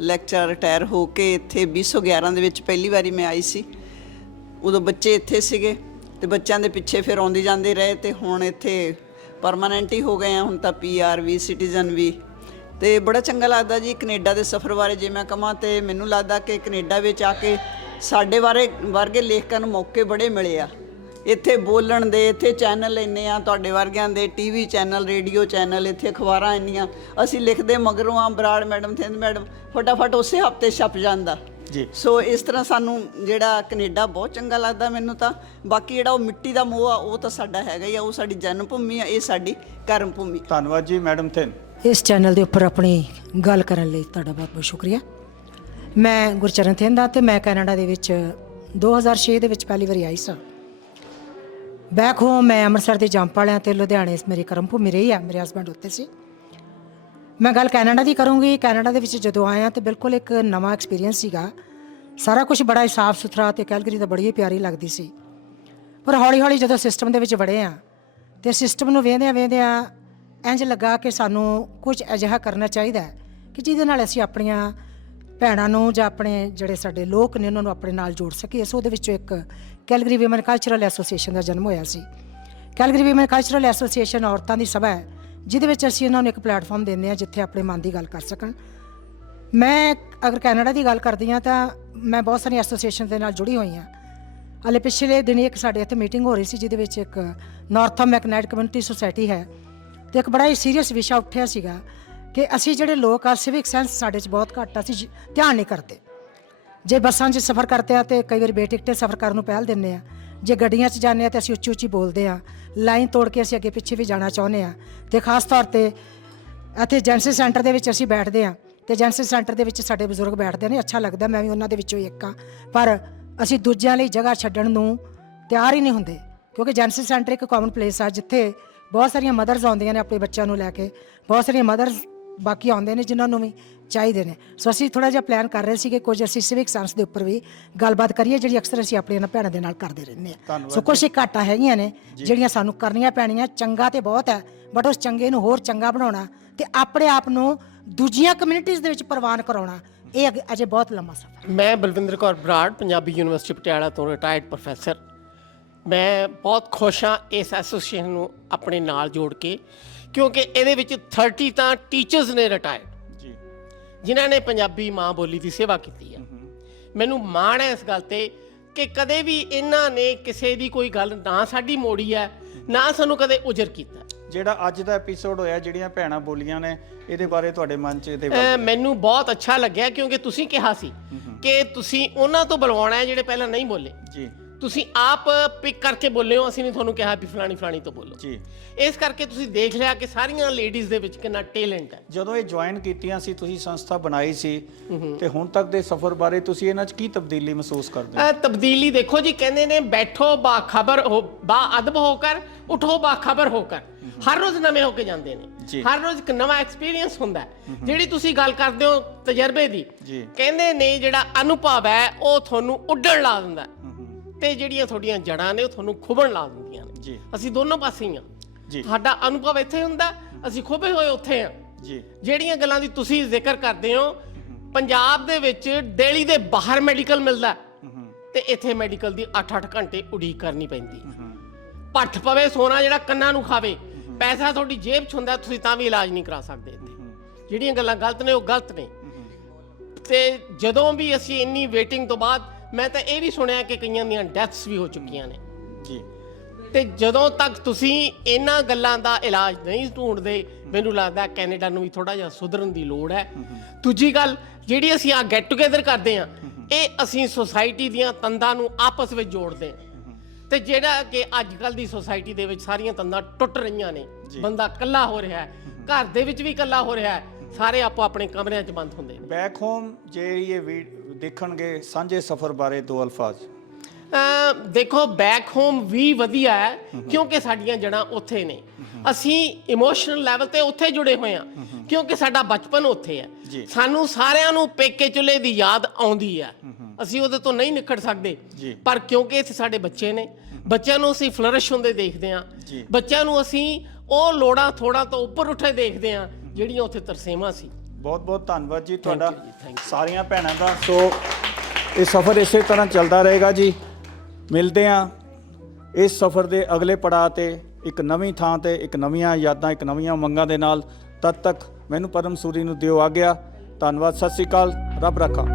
ਲੈਕਚਰ ਰਿਟਾਇਰ ਹੋ ਕੇ ਇੱਥੇ 2011 ਦੇ ਵਿੱਚ ਪਹਿਲੀ ਵਾਰੀ ਮੈਂ ਆਈ ਸੀ। ਉਦੋਂ ਬੱਚੇ ਇੱਥੇ ਸੀਗੇ ਤੇ ਬੱਚਿਆਂ ਦੇ ਪਿੱਛੇ ਫਿਰ ਆਉਂਦੇ ਜਾਂਦੇ ਰਹੇ ਤੇ ਹੁਣ ਇੱਥੇ ਪਰਮਾਨੈਂਟ ਹੀ ਹੋ ਗਏ ਆ। ਹੁਣ ਤਾਂ ਪੀਆਰ ਵੀ ਸਿਟੀਜ਼ਨ ਵੀ। ਤੇ ਬੜਾ ਚੰਗਾ ਲੱਗਦਾ ਜੀ ਕੈਨੇਡਾ ਦੇ ਸਫ਼ਰ ਬਾਰੇ ਜੇ ਮੈਂ ਕਹਾਂ ਤੇ ਮੈਨੂੰ ਲੱਗਦਾ ਕਿ ਕੈਨੇਡਾ ਵਿੱਚ ਆ ਕੇ ਸਾਡੇ ਬਾਰੇ ਵਰਗੇ ਲੇਖਕਾਂ ਨੂੰ ਮੌਕੇ ਬੜੇ ਮਿਲੇ ਆ। ਇੱਥੇ ਬੋਲਣ ਦੇ ਇੱਥੇ ਚੈਨਲ ਇੰਨੇ ਆ ਤੁਹਾਡੇ ਵਰਗਿਆਂ ਦੇ ਟੀਵੀ ਚੈਨਲ ਰੇਡੀਓ ਚੈਨਲ ਇੱਥੇ ਅਖਬਾਰਾਂ ਇੰਨੀਆਂ। ਅਸੀਂ ਲਿਖਦੇ ਮਗਰੋਂ ਆ ਬਰਾੜ ਮੈਡਮ ਥਿੰਦ ਮੈਡਮ ਫਟਾਫਟ ਉਸੇ ਹਫ਼ਤੇ ਛਪ ਜਾਂਦਾ। ਜੀ। ਸੋ ਇਸ ਤਰ੍ਹਾਂ ਸਾਨੂੰ ਜਿਹੜਾ ਕੈਨੇਡਾ ਬਹੁਤ ਚੰਗਾ ਲੱਗਦਾ ਮੈਨੂੰ ਤਾਂ। ਬਾਕੀ ਜਿਹੜਾ ਉਹ ਮਿੱਟੀ ਦਾ ਮੋਹ ਆ ਉਹ ਤਾਂ ਸਾਡਾ ਹੈਗਾ ਹੀ ਆ ਉਹ ਸਾਡੀ ਜਨਮ ਭੂਮੀ ਆ ਇਹ ਸਾਡੀ ਕਰਮ ਭੂਮੀ ਧੰਨਵਾਦ ਜੀ ਮੈਡਮ ਥਿੰਦ। ਇਸ ਚੈਨਲ ਦੇ ਉੱਪਰ ਆਪਣੀ ਗੱਲ ਕਰਨ ਲਈ ਤੁਹਾਡਾ ਬਹੁਤ ਬਹੁਤ ਸ਼ੁਕਰੀਆ। ਮੈਂ ਗੁਰਚਰਨ ਥਿੰਦਾ ਤੇ ਮੈਂ ਕੈਨੇਡਾ ਦੇ ਵਿੱਚ 2006 ਦੇ ਵਿੱਚ ਪਹਿਲੀ ਵਾਰੀ ਆਈ ਸਾਂ। ਬੈਕ ਹੋਮ ਮੈਂ ਅੰਮ੍ਰਿਤਸਰ ਦੇ ਜੰਪ ਵਾਲਿਆਂ ਤੇ ਲੁਧਿਆਣੇ ਮੇਰੀ ਕਰਮ ਭੂਮੀ ਰਹੀ ਆ, ਮੇਰੇ ਹਸਬੰਡ ਉੱਥੇ ਸੀ। ਮੈਂ ਗੱਲ ਕੈਨੇਡਾ ਦੀ ਕਰੂੰਗੀ। ਕੈਨੇਡਾ ਦੇ ਵਿੱਚ ਜਦੋਂ ਆਇਆ ਤੇ ਬਿਲਕੁਲ ਇੱਕ ਨਵਾਂ ਐਕਸਪੀਰੀਅੰਸ ਸੀਗਾ। ਸਾਰਾ ਕੁਝ ਬੜਾ ਹੀ ਸਾਫ਼ ਸੁਥਰਾ ਤੇ ਕੈਲਗਰੀ ਤਾਂ ਬੜੀ ਹੀ ਪਿਆਰੀ ਲੱਗਦੀ ਸੀ। ਪਰ ਹੌਲੀ ਹੌਲੀ ਜਦੋਂ ਸਿਸਟਮ ਦੇ ਵਿੱਚ ਵੜੇ ਆ, ਤੇ ਸਿਸਟਮ ਨੂੰ ਵੇਂਦਿਆਂ ਵੇਂਦਿਆਂ ਇੰਜ ਲੱਗਾ ਕਿ ਸਾਨੂੰ ਕੁਝ ਅਜਿਹਾ ਕਰਨਾ ਚਾਹੀਦਾ ਕਿ ਜਿਹਦੇ ਨਾਲ ਅਸੀਂ ਆਪਣੀਆਂ ਭੈਣਾਂ ਨੂੰ ਜਾਂ ਆਪਣੇ ਜਿਹੜੇ ਸਾਡੇ ਲੋਕ ਨੇ, ਉਹਨਾਂ ਨੂੰ ਆਪਣੇ ਨਾਲ ਜੋੜ ਸਕੀਏ। ਸੋ ਉਹਦੇ ਵਿੱਚੋਂ ਇੱਕ ਕੈਲਗਰੀ ਵੀਮਨ ਕਲਚਰਲ ਐਸੋਸੀਏਸ਼ਨ ਦਾ ਜਨਮ ਹੋਇਆ ਸੀ। ਕੈਲਗਰੀ ਵੀਮਨ ਕਲਚਰਲ ਐਸੋਸੀਏਸ਼ਨ ਔਰਤਾਂ ਦੀ ਸਭਾ ਹੈ, ਜਿਹਦੇ ਵਿੱਚ ਅਸੀਂ ਉਹਨਾਂ ਨੂੰ ਇੱਕ ਪਲੇਟਫਾਰਮ ਦਿੰਦੇ ਹਾਂ ਜਿੱਥੇ ਆਪਣੇ ਮਨ ਦੀ ਗੱਲ ਕਰ ਸਕਣ। ਮੈਂ ਅਗਰ ਕੈਨੇਡਾ ਦੀ ਗੱਲ ਕਰਦੀ ਹਾਂ ਤਾਂ ਮੈਂ ਬਹੁਤ ਸਾਰੀਆਂ ਐਸੋਸੀਏਸ਼ਨ ਦੇ ਨਾਲ ਜੁੜੀ ਹੋਈ ਹਾਂ। ਹਾਲੇ ਪਿਛਲੇ ਦਿਨੀ ਇੱਕ ਸਾਡੇ ਇੱਥੇ ਮੀਟਿੰਗ ਹੋ ਰਹੀ ਸੀ, ਜਿਹਦੇ ਵਿੱਚ ਇੱਕ ਨਾਰਥਮ ਮੈਕਨਾਈਟ ਕਮਿਊਨਿਟੀ ਸੁਸਾਇਟੀ ਹੈ ਤੇ ਇੱਕ ਬੜਾ ਹੀ ਸੀਰੀਅਸ ਵਿਸ਼ਾ ਉੱਠਿਆ ਸੀਗਾ। ਕਿ ਅਸੀਂ ਜਿਹੜੇ ਲੋਕ ਆ ਸਿਵਿਕ ਸੈਂਸ ਸਾਡੇ 'ਚ ਬਹੁਤ ਘੱਟ ਆ, ਅਸੀਂ ਧਿਆਨ ਨਹੀਂ ਕਰਦੇ। ਜੇ ਬੱਸਾਂ 'ਚ ਸਫ਼ਰ ਕਰਦੇ ਆ ਤੇ ਕਈ ਵਾਰੀ ਬੇਟਿਕਟੇ ਸਫ਼ਰ ਕਰਨ ਨੂੰ ਪਹਿਲ ਦਿੰਦੇ ਆ। ਜੇ ਗੱਡੀਆਂ 'ਚ ਜਾਂਦੇ ਆ ਤੇ ਅਸੀਂ ਉੱਚੀ ਉੱਚੀ ਬੋਲਦੇ ਆ। ਲਾਈਨ ਤੋੜ ਕੇ ਅਸੀਂ ਅੱਗੇ ਪਿੱਛੇ ਵੀ ਜਾਣਾ ਚਾਹੁੰਦੇ ਆ। ਤੇ ਖਾਸ ਤੌਰ ਤੇ ਇੱਥੇ ਜੈਂਸੀ ਸੈਂਟਰ ਦੇ ਵਿੱਚ ਅਸੀਂ ਬੈਠਦੇ ਆ ਤੇ ਜੈਂਸੀ ਸੈਂਟਰ ਦੇ ਵਿੱਚ ਸਾਡੇ ਬਜ਼ੁਰਗ ਬੈਠਦੇ ਨੇ, ਅੱਛਾ ਲੱਗਦਾ ਮੈਂ ਵੀ ਉਹਨਾਂ ਦੇ ਵਿੱਚੋਂ ਇੱਕ ਆ। ਪਰ ਅਸੀਂ ਦੂਜਿਆਂ ਲਈ ਜਗ੍ਹਾ ਛੱਡਣ ਨੂੰ ਤਿਆਰ ਹੀ ਨਹੀਂ ਹੁੰਦੇ, ਕਿਉਂਕਿ ਜੈਂਸੀ ਸੈਂਟਰ ਇੱਕ ਕਾਮਨ ਪਲੇਸ ਆ, ਜਿੱਥੇ ਬਹੁਤ ਸਾਰੀਆਂ ਮਦਰਸ ਆਉਂਦੀਆਂ ਨੇ ਆਪਣੇ ਬੱਚਿਆਂ ਨੂੰ ਲੈ ਕੇ। ਬਹੁਤ ਸਾਰੀਆਂ ਮਦਰਸ ਬਾਕੀ ਆਉਂਦੇ ਨੇ ਜਿਨ੍ਹਾਂ ਨੂੰ ਵੀ ਚਾਹੀਦੇ ਨੇ। ਸੋ ਅਸੀਂ ਥੋੜਾ ਜਿਹਾ ਪਲਾਨ ਕਰ ਰਹੇ ਸੀ ਕਿ ਕੁਝ ਅਸੀਂ ਸਿਵਿਕ ਸਾਇੰਸ ਦੇ ਉੱਪਰ ਵੀ ਗੱਲਬਾਤ ਕਰੀਏ ਜਿਹੜੀ ਅਕਸਰ ਅਸੀਂ ਆਪਣੀਆਂ ਇਹਨਾਂ ਭੈਣਾਂ ਦੇ ਨਾਲ ਕਰਦੇ ਰਹਿੰਦੇ ਆ ਸੋ ਕੁਝ ਘਾਟਾਂ ਹੈਗੀਆਂ ਨੇ ਜਿਹੜੀਆਂ ਸਾਨੂੰ ਕਰਨੀਆਂ ਪੈਣੀਆਂ ਚੰਗਾ ਤੇ ਬਹੁਤ ਹੈ ਬਟ ਉਸ ਚੰਗੇ ਨੂੰ ਹੋਰ ਚੰਗਾ ਬਣਾਉਣਾ ਤੇ ਆਪਣੇ ਆਪ ਨੂੰ ਦੂਜੀਆਂ ਕਮਿਊਨਿਟੀਜ਼ ਦੇ ਵਿੱਚ ਪ੍ਰਵਾਨ ਕਰਾਉਣਾ ਇਹ ਅੱਗੇ- ਅਜੇ ਬਹੁਤ ਲੰਮਾ ਸਫ਼ਰ ਮੈਂ ਬਲਵਿੰਦਰ ਕੌਰ ਬਰਾੜ ਪੰਜਾਬੀ ਯੂਨੀਵਰਸਿਟੀ ਪਟਿਆਲਾ ਤੋਂ ਰਿਟਾਇਰਡ ਪ੍ਰੋਫੈਸਰ ਮੈਂ ਬਹੁਤ ਖੁਸ਼ ਹਾਂ ਇਸ ਐਸੋਸੀਏਸ਼ਨ ਨੂੰ ਆਪਣੇ ਨਾਲ ਜੋੜ ਕੇ। ਕਿਉਂਕਿ ਇਹਦੇ ਵਿੱਚ 30 ਤਾਂ ਟੀਚਰਸ ਨੇ ਰਿਟਾਇਰਡ ਜੀ। ਜਿਨ੍ਹਾਂ ਨੇ ਪੰਜਾਬੀ ਮਾਂ ਬੋਲੀ ਦੀ ਸੇਵਾ ਕੀਤੀ ਹੈ ਮੈਨੂੰ ਮਾਣ ਹੈ ਇਸ ਗੱਲ ਤੇ ਕਿ ਕਦੇ ਵੀ ਇਹਨਾਂ ਨੇ ਕਿਸੇ ਦੀ ਕੋਈ ਗੱਲ ਨਾ ਸਾਡੀ ਮੋੜੀ ਹੈ ਨਾ ਸਾਨੂੰ ਕਦੇ ਉਜਰ ਕੀਤਾ। ਜਿਹੜਾ ਅੱਜ ਦਾ ਐਪੀਸੋਡ ਹੋਇਆ ਜਿਹੜੀਆਂ ਭੈਣਾਂ ਬੋਲੀਆਂ ਨੇ ਇਹਦੇ ਬਾਰੇ ਤੁਹਾਡੇ ਮਨ 'ਚ ਇਹਦੇ ਅਹ ਮੈਨੂੰ ਬਹੁਤ ਅੱਛਾ ਲੱਗਿਆ ਕਿਉਂਕਿ ਤੁਸੀਂ ਕਿਹਾ ਸੀ ਕਿ ਤੁਸੀਂ ਉਹਨਾਂ ਤੋਂ ਬੁਲਵਾਉਣਾ ਹੈ ਜਿਹੜੇ ਪਹਿਲਾਂ ਨਹੀਂ ਬੋਲੇ। ਜੀ। ਤੁਸੀਂ ਆਪ ਪਿਕ ਕਰਕੇ ਬੋਲੇ ਹੋ ਅਸੀਂ ਨਹੀਂ ਤੁਹਾਨੂੰ ਕਿਹਾ ਵੀ ਫਲਾਣੀ ਫਲਾਣੀ ਤੋਂ ਬੋਲੋ। ਜੀ। ਇਸ ਕਰਕੇ ਤੁਸੀਂ ਦੇਖ ਲਿਆ ਕਿ ਸਾਰੀਆਂ ਲੇਡੀਜ਼ ਦੇ ਵਿੱਚ ਕਿੰਨਾ ਟੈਲੈਂਟ ਹੈ। ਜਦੋਂ ਇਹ ਜੁਆਇਨ ਕੀਤੀਆਂ ਸੀ ਤੁਸੀਂ ਸੰਸਥਾ ਬਣਾਈ ਸੀ ਤੇ ਹੁਣ ਤੱਕ ਦੇ ਸਫ਼ਰ ਬਾਰੇ ਤੁਸੀਂ ਇਹਨਾਂ 'ਚ ਕੀ ਤਬਦੀਲੀ ਮਹਿਸੂਸ ਕਰਦੇ ਹੋ? ਅਹ ਤਬਦੀਲੀ ਦੇਖੋ ਜੀ ਕਹਿੰਦੇ ਨੇ ਬੈਠੋ ਬਾ ਖਬਰ ਹੋ ਬਾ ਅਦਬ ਹੋ ਕਰ ਉਠੋ ਬਾ ਖਬਰ ਹੋ ਕਰ। ਹਰ ਰੋਜ਼ ਨਵੇਂ ਹੋ ਕੇ ਜਾਂਦੇ ਨੇ। ਜੀ। ਹਰ ਰੋਜ਼ ਇੱਕ ਨਵਾਂ ਐਕਸਪੀਰੀਅੰਸ ਹੁੰਦਾ ਹੈ। ਜਿਹੜੀ ਤੁਸੀਂ ਗੱਲ ਕਰਦੇ ਹੋ ਤਜਰਬੇ ਦੀ ਜੀ। ਕਹਿੰਦੇ ਨੇ ਜਿਹੜਾ ਅਨੁਭਵ ਹੈ ਉਹ ਤੁਹਾਨੂੰ ਉੱਡਣ ਲਾ ਦਿੰਦਾ ਹੈ। ਤੇ ਜਿਹੜੀਆਂ ਤੁਹਾਡੀਆਂ ਜੜਾਂ ਨੇ ਉਹ ਤੁਹਾਨੂੰ ਖੁਬਣ ਲਾ ਦਿੰਦੀਆਂ ਨੇ। ਜੀ। ਅਸੀਂ ਦੋਨੋਂ ਪਾਸੇ ਹੀ ਜੀ। ਹਾਂ ਸਾਡਾ ਅਨੁਭਵ ਇੱਥੇ ਹੁੰਦਾ ਅਸੀਂ ਖੁਬੇ ਹੋਏ ਉੱਥੇ ਹਾਂ। ਜੀ। ਜਿਹੜੀਆਂ ਗੱਲਾਂ ਦੀ ਤੁਸੀਂ ਜ਼ਿਕਰ ਕਰਦੇ ਹੋ ਪੰਜਾਬ ਦੇ ਵਿੱਚ ਦਿੱਲੀ ਦੇ ਬਾਹਰ ਮੈਡੀਕਲ ਮਿਲਦਾ। ਤੇ ਇੱਥੇ ਮੈਡੀਕਲ ਦੀ 8-8 ਘੰਟੇ ਉਡੀਕ ਕਰਨੀ ਪੈਂਦੀ। ਪੱਠ ਪਵੇ ਸੋਨਾ ਜਿਹੜਾ ਕੰਨਾਂ ਨੂੰ ਖਾਵੇ ਪੈਸਾ ਤੁਹਾਡੀ ਜੇਬ 'ਚ ਹੁੰਦਾ ਤੁਸੀਂ ਤਾਂ ਵੀ ਇਲਾਜ ਨਹੀਂ ਕਰਾ ਸਕਦੇ ਇੱਥੇ। ਜਿਹੜੀਆਂ ਗੱਲਾਂ ਗਲਤ ਨੇ ਉਹ ਗਲਤ ਨੇ। ਤੇ ਜਦੋਂ ਵੀ ਅਸੀਂ ਇੰਨੀ ਵੇਟਿੰਗ ਤੋਂ ਬਾਅਦ ਮੈਂ ਤਾਂ ਇਹ ਵੀ ਸੁਣਿਆ ਕਿ ਕਈਆਂ ਦੀਆਂ ਡੈਥਸ ਵੀ ਹੋ ਚੁੱਕੀਆਂ ਨੇ। ਜੀ। ਤੇ ਜਦੋਂ ਤੱਕ ਤੁਸੀਂ ਇਹਨਾਂ ਗੱਲਾਂ ਦਾ ਇਲਾਜ ਨਹੀਂ ਢੂੰਡਦੇ ਮੈਨੂੰ ਲੱਗਦਾ ਕੈਨੇਡਾ ਨੂੰ ਵੀ ਥੋੜਾ ਜਿਹਾ ਸੁਧਰਨ ਦੀ ਲੋੜ ਹੈ। ਦੂਜੀ ਗੱਲ ਜਿਹੜੀ ਅਸੀਂ ਆ ਗੈਟ ਟੂਗੇਦਰ ਕਰਦੇ ਆ ਇਹ ਅਸੀਂ ਸੋਸਾਇਟੀ ਦੀਆਂ ਤੰਦਾਂ ਨੂੰ ਆਪਸ ਵਿੱਚ ਜੋੜਦੇ ਹਾਂ। ਤੇ ਜਿਹੜਾ ਕਿ ਅੱਜ ਕੱਲ ਦੀ ਸੋਸਾਇਟੀ ਦੇ ਵਿੱਚ ਸਾਰੀਆਂ ਤੰਦਾਂ ਟੁੱਟ ਰਹੀਆਂ ਨੇ ਬੰਦਾ ਇਕੱਲਾ ਹੋ ਰਿਹਾ ਹੈ ਘਰ ਦੇ ਵਿੱਚ ਵੀ ਇਕੱਲਾ ਹੋ ਰਿਹਾ ਹੈ ਸਾਰੇ ਆਪੋ ਆਪਣੇ ਕਮਰਿਆਂ 'ਚ ਬੰਦ ਹੁੰਦੇ ਨੇ। ਬੈਕ ਹੋਮ ਜੇ ਇਹ ਦੇਖਣਗੇ ਸਾਂਝੇ ਸਫ਼ਰ ਬਾਰੇ ਦੋ ਅਲਫਾਜ਼। ਦੇਖੋ ਬੈਕ ਹੋਮ ਵੀ ਵਧੀਆ ਹੈ ਕਿਉਂਕਿ ਸਾਡੀਆਂ ਜੜਾਂ ਉੱਥੇ ਨੇ। ਅਸੀਂ ਇਮੋਸ਼ਨਲ ਲੈਵਲ ਤੇ ਉੱਥੇ ਜੁੜੇ ਹੋਏ ਹਾਂ ਕਿਉਂਕਿ ਸਾਡਾ ਬਚਪਨ ਉੱਥੇ ਹੈ। ਸਾਨੂੰ ਸਾਰਿਆਂ ਨੂੰ ਪੇਕੇ ਚੁੱਲ੍ਹੇ ਦੀ ਯਾਦ ਆਉਂਦੀ ਹੈ। ਅਸੀਂ ਉਹਦੇ ਤੋਂ ਨਹੀਂ ਨਿਕਲ ਸਕਦੇ। ਪਰ ਕਿਉਂਕਿ ਇੱਥੇ ਸਾਡੇ ਬੱਚੇ ਨੇ ਬੱਚਿਆਂ ਨੂੰ ਅਸੀਂ ਫਲਰਿਸ਼ ਹੁੰਦੇ ਦੇਖਦੇ ਜੀ। ਬੱਚਿਆਂ ਨੂੰ ਅਸੀਂ ਉਹ ਲੋੜਾਂ ਥੋੜਾ ਤੋਂ ਉੱਪਰ ਉੱਠੇ ਦੇਖਦੇ ਹਾਂ ਜਿਹੜੀਆਂ ਉੱਥੇ ਤਰਸੇਮਾਂ ਸੀ। ਬਹੁਤ ਬਹੁਤ ਧੰਨਵਾਦ ਜੀ ਤੁਹਾਡਾ. ਸਾਰੀਆਂ ਭੈਣਾਂ ਦਾ। ਸੋ ਇਹ ਸਫ਼ਰ ਇਸੇ ਤਰ੍ਹਾਂ ਚੱਲਦਾ ਰਹੇਗਾ ਜੀ। ਮਿਲਦੇ ਹਾਂ ਇਸ ਸਫ਼ਰ ਦੇ ਅਗਲੇ ਪੜਾਅ ਤੇ ਇੱਕ ਨਵੀਂ ਥਾਂ ਤੇ ਇੱਕ ਨਵੀਆਂ ਯਾਦਾਂ ਇੱਕ ਨਵੀਆਂ ਮੰਗਾਂ ਦੇ ਨਾਲ। ਤਦ ਤੱਕ ਮੈਨੂੰ ਪਰਮ ਸੂਰੀ ਨੂੰ ਦਿਓ ਆ ਗਿਆ ਧੰਨਵਾਦ ਸਤਿ ਸ੍ਰੀ ਅਕਾਲ। ਰੱਬ ਰੱਖਾ।